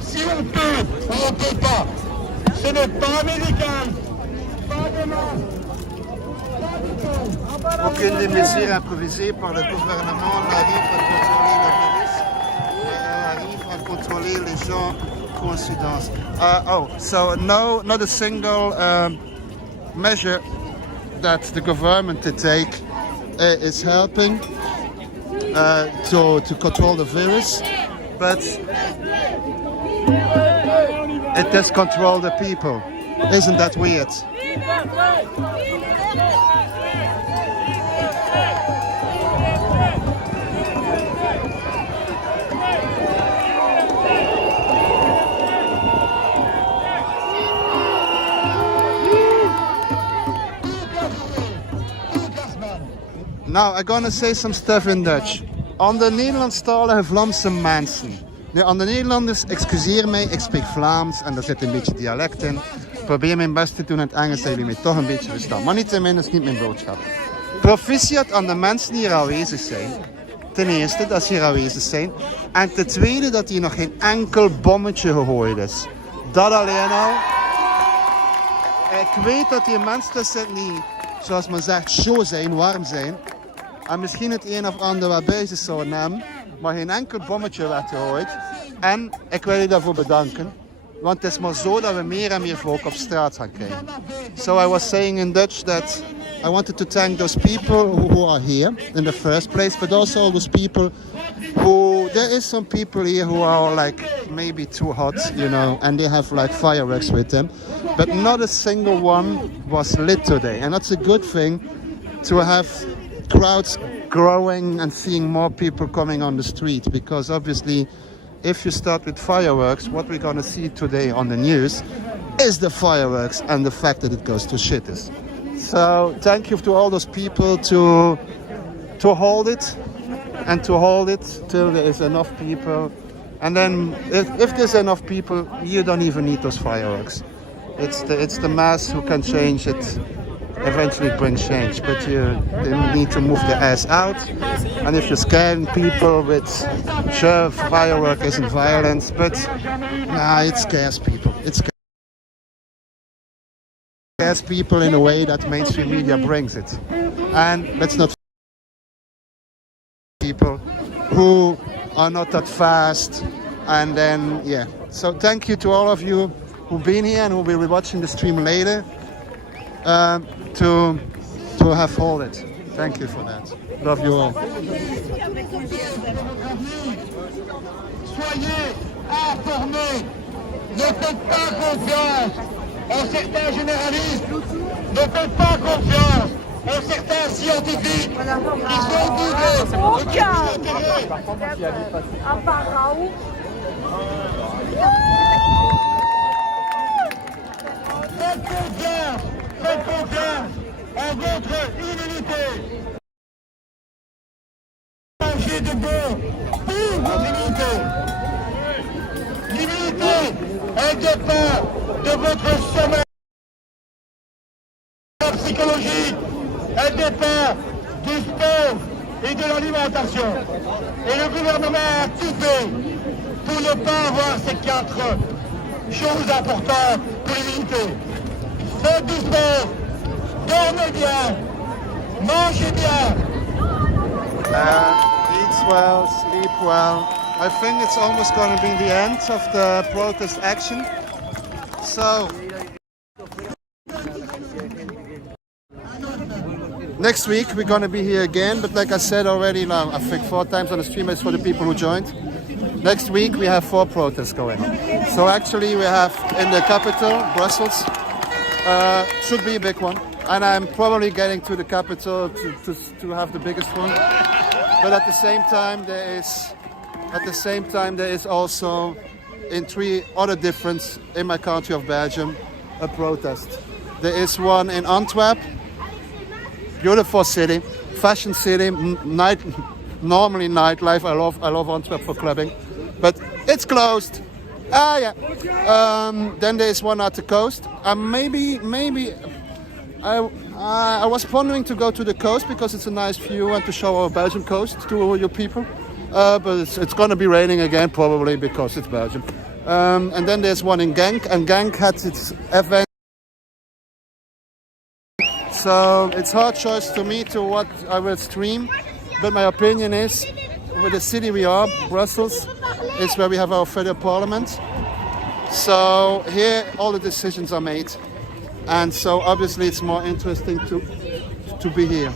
si on peut ou on ne peut pas. Ce n'est pas médical, pas de masque, pas de tout. Aucune des mesures improvisées par le gouvernement n'arrive à contrôler le virus, mais arrive à contrôler les gens coïncidence. So no, not a single measure that the government to take is helping to control the virus, but it does control the people. Isn't that weird? Now I'm gonna say some stuff in Dutch. Aan de Nederlandstalige Vlaamse mensen. Nu, aan de Nederlanders, excuseer mij, ik spreek Vlaams en daar zit een beetje dialect in. Ik probeer mijn best te doen in het Engels, dat jullie mij toch een beetje verstaan. Maar niettemin, dat is niet mijn boodschap. Proficiat aan de mensen die hier aanwezig zijn. Ten eerste, dat ze hier aanwezig zijn. En ten tweede, dat hier nog geen enkel bommetje gegooid is. Dat alleen al. Ik weet dat hier mensen tussen niet, zoals men zegt, show zijn, warm zijn. En misschien het een of ander wat buiten zouden hebben. Maar geen enkel bommetje werd gegooid. En ik wil je daarvoor bedanken. Want het is maar zo dat we meer en meer volk op straat gaan krijgen. So I was saying in Dutch that I wanted to thank those people who are here in the first place. But also all those people who... There is some people here who are like maybe too hot, you know. And they have like fireworks with them. But not a single one was lit today. And that's a good thing to have crowds growing and seeing more people coming on the street, because obviously if you start with fireworks, what we're going to see today on the news is the fireworks and the fact that it goes to shitters. So thank you to all those people to hold it and to hold it till there is enough people. And then if there's enough people, you don't even need those fireworks. It's the mass who can change it. Eventually brings change, but they need to move their ass out. And if you're scaring people with, sure, firework isn't violence, but nah, it scares people. It scares people in a way that mainstream media brings it. And let's not people who are not that fast. And then, yeah. So thank you to all of you who've been here and who will be watching the stream later. To have hold it. Thank you for that. Love you all. Soyez informés. Ne faites pas confiance en certains généralistes. Ne faites pas confiance en certains scientifiques qui sont doués. Faites confiance en votre immunité. Mangez de bon pour votre immunité. L'immunité, elle dépend de votre sommeil psychologique. Elle dépend du sport et de l'alimentation. Et le gouvernement a tout fait pour ne pas avoir ces 4 choses importantes pour l'immunité. Faites du sport, dormez bien, mangez bien. Eat well, sleep well. I think it's almost going to be the end of the protest action. So, next week we're going to be here again, but like I said already, now I think 4 times on the stream, it's for the people who joined. Next week we have 4 protests going on. So actually we have in the capital, Brussels, should be a big one, and I'm probably getting to the capital to have the biggest one. But at the same time there is also in 3 other different in my country of Belgium a protest. There is one in Antwerp, beautiful city, fashion city, normally nightlife. I love Antwerp for clubbing, but it's closed. Then there is one at the coast. Maybe I was pondering to go to the coast because it's a nice view and to show our Belgian coast to all your people. but it's going to be raining again probably because it's Belgium. And then there's one in Genk, and Genk had its event. So it's hard choice to me to what I will stream, but my opinion is, with the city we are, Brussels, is where we have our federal parliament. So here all the decisions are made, and so obviously it's more interesting to be here.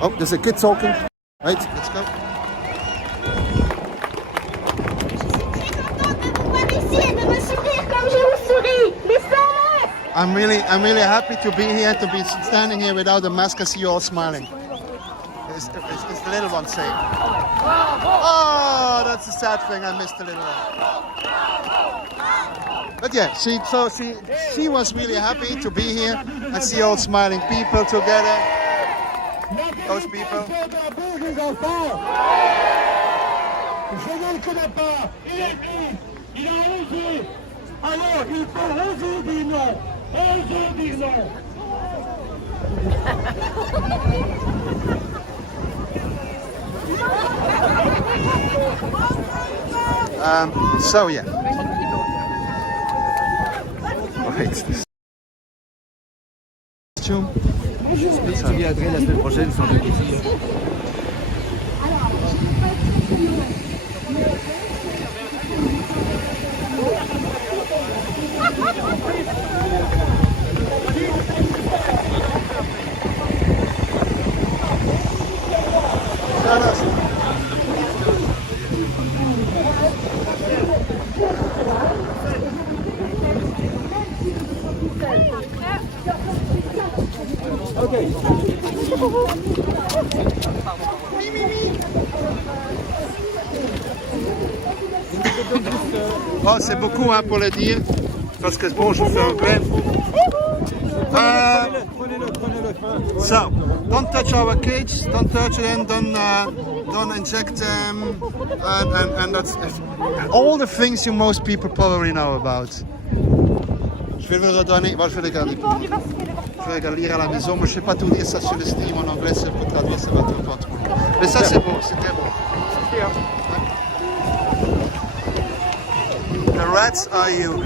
Oh, there's a kid talking. Right, let's go. I'm really happy to be here, to be standing here without a mask and see you all smiling. It's the little one saying. Oh, that's a sad thing. I missed the little one. But yeah, she was really happy to be here and see all smiling people together. Those people. Je ne le connais pas. Il a osé. Alors, il faut oser dire non. Oser dire non. So yeah. Right. Ça viendrait la semaine prochaine sans doute. Oh, c'est beaucoup hein, pour le dire, parce que bon, je fais un grève. So, don't touch our cage, don't touch them, don't inject them, and that's all the things most people probably know about. Je vais le redonner, bon, je vais le lire à la maison, mais je ne sais pas tout dire ça sur le stream en anglais, c'est pour traduire, ça va tout pas trop. Mais ça c'est beau, c'est très beau. The rats are you.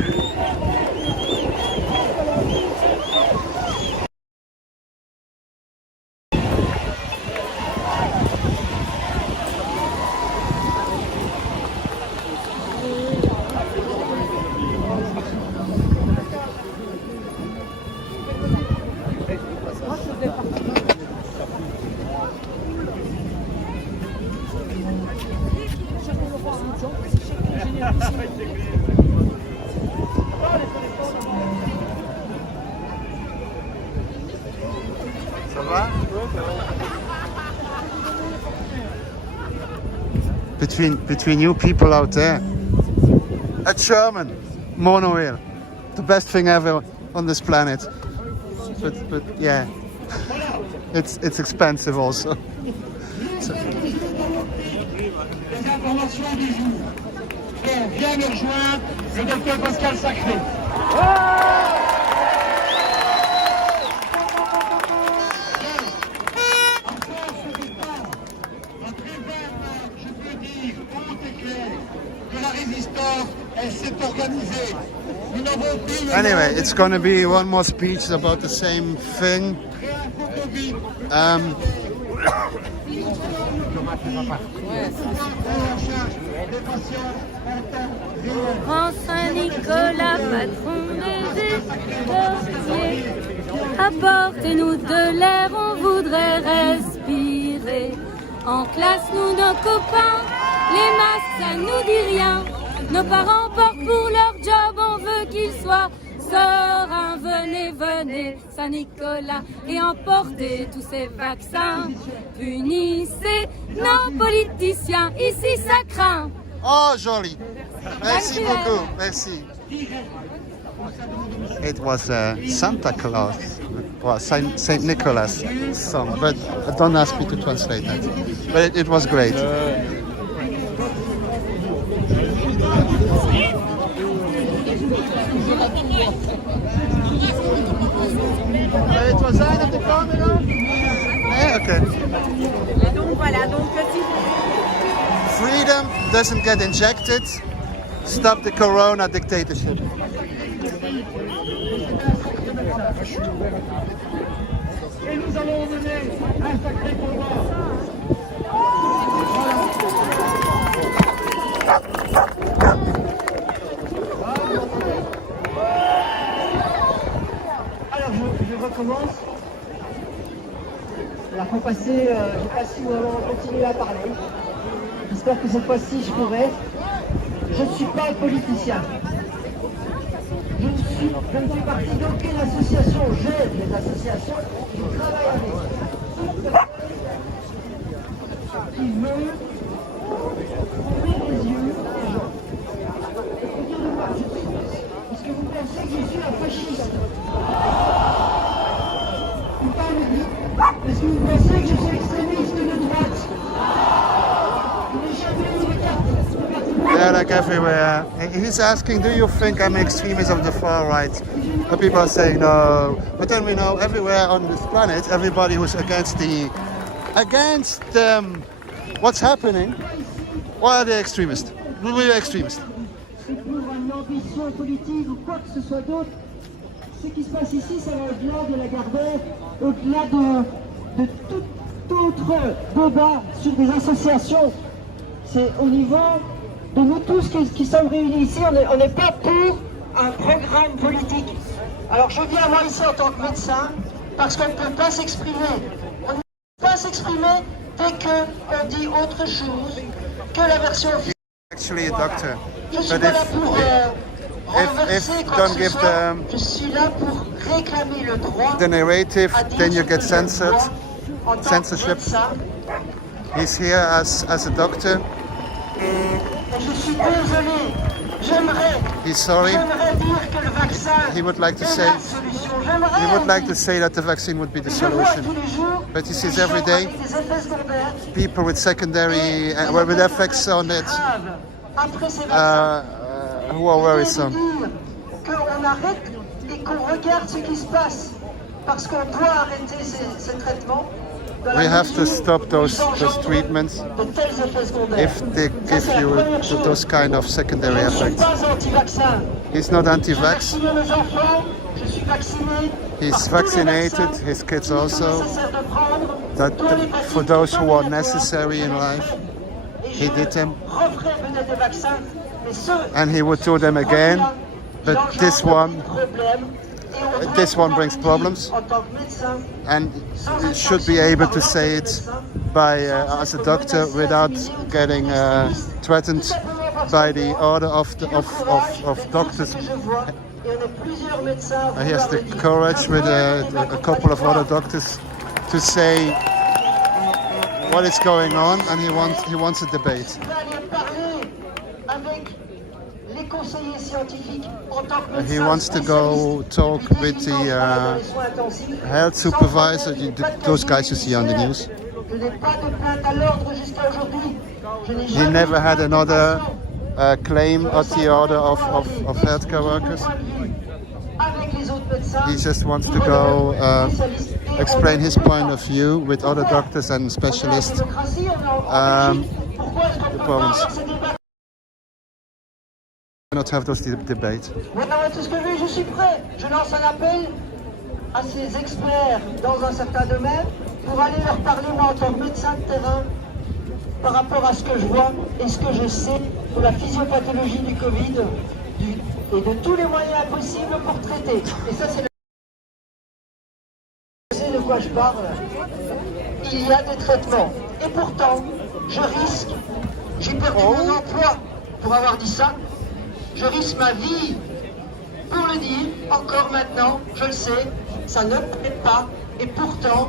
Ça va? Between you people out there, a German monorail, the best thing ever on this planet. But yeah, it's expensive also. So. Vient me rejoindre le docteur Pascal Sacré. Anyway, it's going to be one more speech about the same thing. Grand Saint-Nicolas, patron des écoliers, apportez-nous de l'air, on voudrait respirer. En classe, nous, nos copains, les masques, ça nous dit rien. Nos parents portent pour leur job, on veut qu'ils soient sereins. Venez, venez, Saint-Nicolas, et emportez tous ces vaccins. Punissez nos politiciens, ici ça craint. Oh, joli. Merci beaucoup. Merci. It was Santa Claus, well, Saint Nicholas song, but don't ask me to translate that. But it was great. Het was zijn op de camera? Nee, oké. Donc voilà, donc si vous... freedom doesn't get injected, stop the corona dictatorship. Et nous allons mener un sacré combat. Alors je recommence. La fois passée, je ne sais pas si nous allons continuer à parler. J'espère que cette fois-ci je pourrai. Je ne suis pas politicien. Je ne fais partie d'aucune association. J'aide les associations. Je travaille avec. Qui veut ouvrir les yeux des gens. Et dire de moi, est-ce que vous pensez que je suis un fasciste? Ou pas le dit? Est-ce que vous pensez que je suis extrémiste de droite? Yeah, like everywhere. He's asking, do you think I'm extremist of the far right? And people are saying no. But then we know everywhere on this planet, everybody who's against what's happening, why are they extremists? We're extremists. C'est pour une ambition politique ou quoi que ce soit d'autre. Ce qui se passe ici, ça va au-delà de la Gardère, au-delà de tout autre débat sur des associations. C'est au niveau de nous tous qui sommes réunis ici. On n'est pas pour un programme politique. Alors je viens moi ici en tant que médecin parce qu'on ne peut pas s'exprimer. On ne peut pas s'exprimer dès qu'on dit autre chose que la version officielle. Actually a doctor. Je suis pas là pour renverser quoi que ce soit. Je suis là pour réclamer le droit the narrative, à dire then you ce get que je censored. vois en tant que Censorship. médecin. He's here as a doctor. Et je suis désolé. He's sorry. J'aimerais dire que le vaccin He would like to est say. la solution. He would like to say that the vaccine would be the solution. But he sees every day people with secondary, with effects on it, who are worrisome. Qu'on arrête et qu'on regarde ce qui se passe. Parce qu'on doit arrêter ces traitements. We have to stop those treatments if they give you those kind of secondary effects. He's not anti-vax. He's vaccinated, his kids also. That for those who are necessary in life, he did them. And he would do them again. But this one brings problems, and you should be able to say it by as a doctor without getting threatened by the order of doctors. He has the courage with a couple of other doctors to say what is going on, and he wants a debate. He wants to go talk with the health supervisor, those guys you see on the news. He never had another claim at the order of healthcare workers. He just wants to go explain his point of view with other doctors and specialists. Not have those debates. Voilà tout ce que je suis prêt. Je lance un appel à ces experts dans un certain domaine pour aller leur parler, moi, en tant que médecin de terrain, par rapport à ce que je vois et ce que je sais de la physiopathologie du Covid et de tous les moyens possibles pour traiter. Et ça, c'est je sais de quoi je parle. Il y a des traitements. Et pourtant, je risque, j'ai perdu mon emploi pour avoir dit ça. Je risque ma vie pour le dire, encore maintenant, je le sais, ça ne me plaît pas. Et pourtant,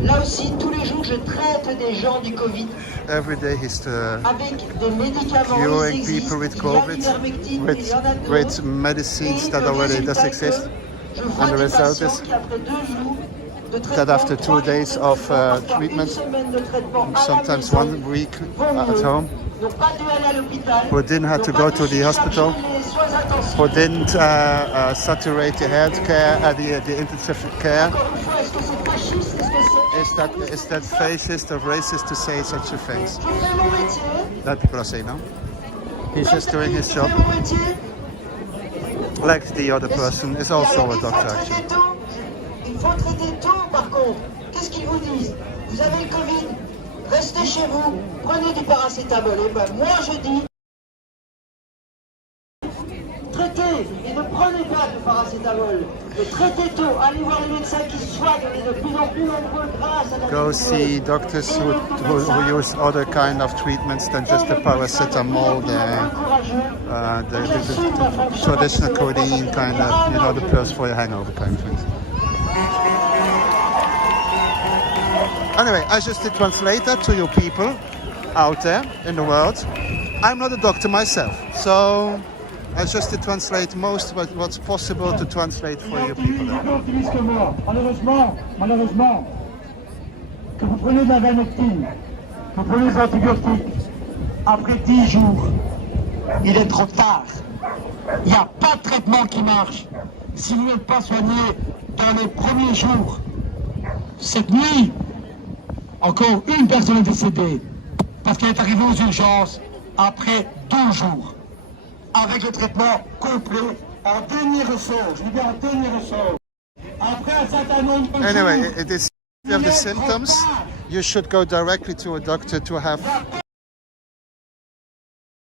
là aussi, tous les jours, je traite des gens du Covid. Every day he's avec des médicaments curing people with COVID, with medicines that already does exist. And the result is that after 2 days of treatment, sometimes 1 week at home, who didn't have to go to the hospital, who didn't saturate the health care, the intensive care, is that fascist or racist to say such a things? That people are saying, no? He's just doing his job. Like the other person is also a doctor, actually. Il faut traiter tôt, par contre. Qu'est-ce qu'ils vous disent? Vous avez le Covid, restez chez vous, prenez du paracétamol. Et ben moi je dis, traitez et ne prenez pas de paracétamol. Mais traitez tôt, allez voir les médecins qui soignent, on est de plus en plus nombreux grâce à la Go see doctors who use other kind of treatments than just the paracetamol, the traditional codeine kind of, you know, the pills for your hangover kind of things. Anyway, I just did translate that to you people out there in the world. I'm not a doctor myself, so I just did translate most of what's possible to translate for you people there. Malheureusement, que vous prenez de la vanectine, que vous prenez des antibiotiques, après 10 jours, il est trop tard. Il n'y a pas de traitement qui marche. Si vous n'êtes pas soigné dans les premiers jours, cette nuit, encore une personne est décédée parce qu'elle est arrivée aux urgences après 2 jours avec le traitement complet en dernier ressort. Je dis bien en dernier ressort. Après un certain nombre de Anyway, jours, it is, if you have the symptoms, you should go directly to a doctor to have.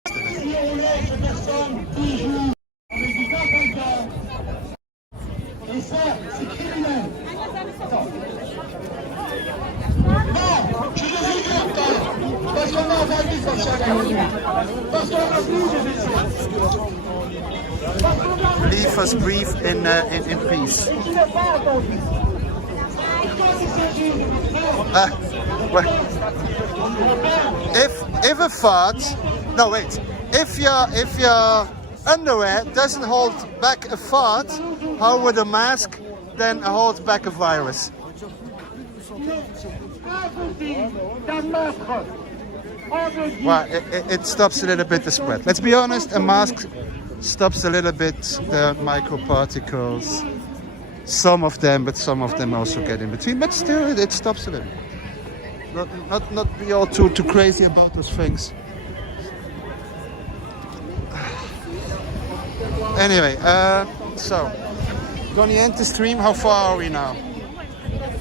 si on laisse une personne 10 jours avec du Greenpass, et ça, c'est criminel. Non, je suis content, parce qu'on a envahi cette chaque année. Parce qu'on a plus de décès. Leave us breathe in peace. Et tu n'as pas entendu. Quand il s'agit de Well, if a fart, no wait, if your underwear doesn't hold back a fart, how would a mask then hold back a virus? Well, it stops a little bit the spread. Let's be honest, a mask stops a little bit the microparticles. Some of them, but some of them also get in between. But still, it stops a little. Not be all too crazy about those things. Anyway, so gonna end the stream. How far are we now?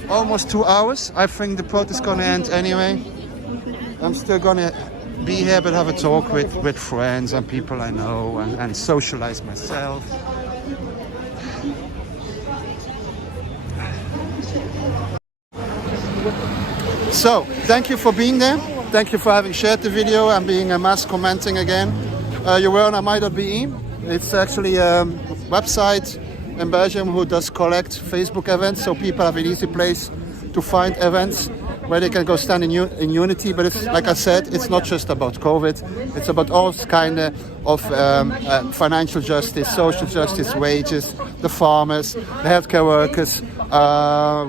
Almost 2 hours. I think the protest is gonna end anyway. I'm still gonna be here, but have a talk with friends and people I know and socialize myself. So, thank you for being there. Thank you for having shared the video and being a mass commenting again. You were on my.be. It's actually a website in Belgium who does collect Facebook events, so people have an easy place to find events where they can go stand in unity. But it's, like I said, it's not just about COVID. It's about all kind of financial justice, social justice, wages, the farmers, the healthcare workers,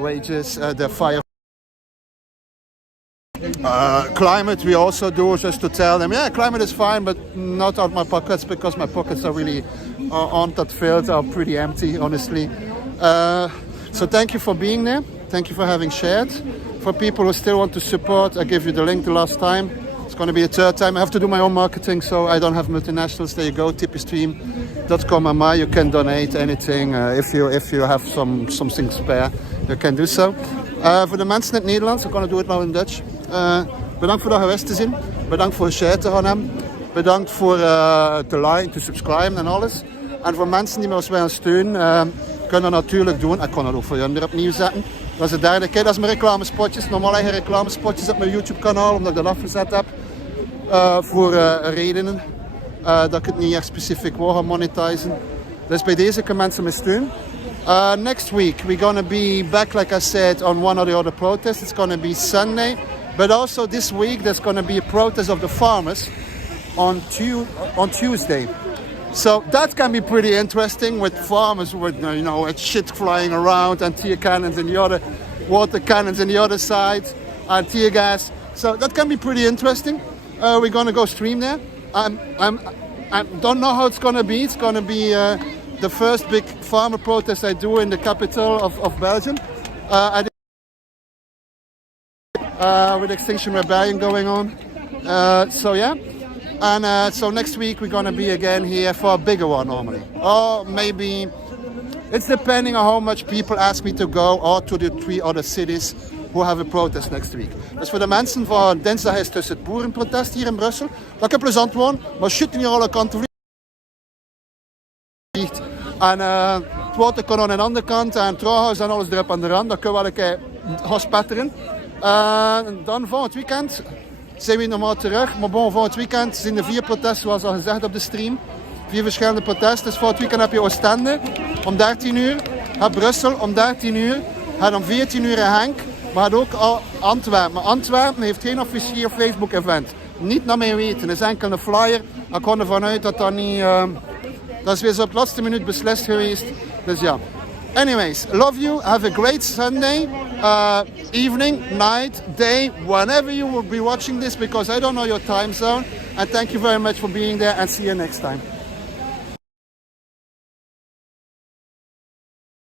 wages, the fire. Climate we also do, just to tell them, yeah, climate is fine, but not out of my pockets, because my pockets are really aren't that filled, are pretty empty, honestly. So thank you for being there. Thank you for having shared. For people who still want to support, I gave you the link the last time. It's going to be a third time. I have to do my own marketing, so I don't have multinationals. There you go, tippystream.com. You can donate anything. If you have something spare, you can do so. Voor de mensen in het Nederlands, I'm going to do it now in Dutch. Bedankt voor dat geweest te zien. Bedankt voor share te gaan hebben. Bedankt voor te liken, te subscriben en alles. En voor mensen die me als wij aan steunen, kunnen dat natuurlijk doen. Ik kan dat ook voor jullie opnieuw zetten. Dat is de derde keer. Dat is mijn reclamespotjes. Normaal eigen reclamespotjes op mijn YouTube kanaal, omdat ik dat afgezet heb. Voor redenen. Dat ik het niet echt specifiek wil gaan monetizen. Dus bij deze kunnen mensen me steunen. Next week we're gonna be back, like I said, on one or the other protest. It's gonna be Sunday, but also this week there's gonna be a protest of the farmers on Tuesday. So that can be pretty interesting, with farmers with with shit flying around and tear cannons and the other water cannons on the other side and tear gas. So that can be pretty interesting. We're gonna go stream there. I don't know how it's gonna be. It's gonna be the first big farmer protest I do in the capital of Belgium. with Extinction Rebellion going on. So yeah. And so next week we're gonna be again here for a bigger one normally. Or maybe, it's depending on how much people ask me to go, or to the 3 other cities who have a protest next week. Dus voor de mensen van dinsdag is tussen het boerenprotest hier in Brussel. Dat ik plezant woon, maar shit hier alle kanten vliegt. En het water kan aan de andere kant en het trouwhuis en alles erop aan de rand. Dat kunnen we wel een keer gaan spetteren. Dan volgend weekend zijn we normaal terug. Maar bon, volgend weekend zijn de 4 protesten zoals al gezegd op de stream. 4 verschillende protesten. Dus volgend weekend heb je Oostende om 13 uur. Heb Brussel om 13 uur. Heb om 14 uur Henk. Maar ook al Antwerpen. Maar Antwerpen heeft geen officieel Facebook event. Niet naar mijn weten. Er is enkel een flyer. Ik ga ervan uit dat dat niet... dat is weer zo op de laatste minuut beslist geweest. Dus ja. Anyways, love you. Have a great Sunday, evening, night, day, whenever you will be watching this, because I don't know your time zone. And thank you very much for being there, and see you next time.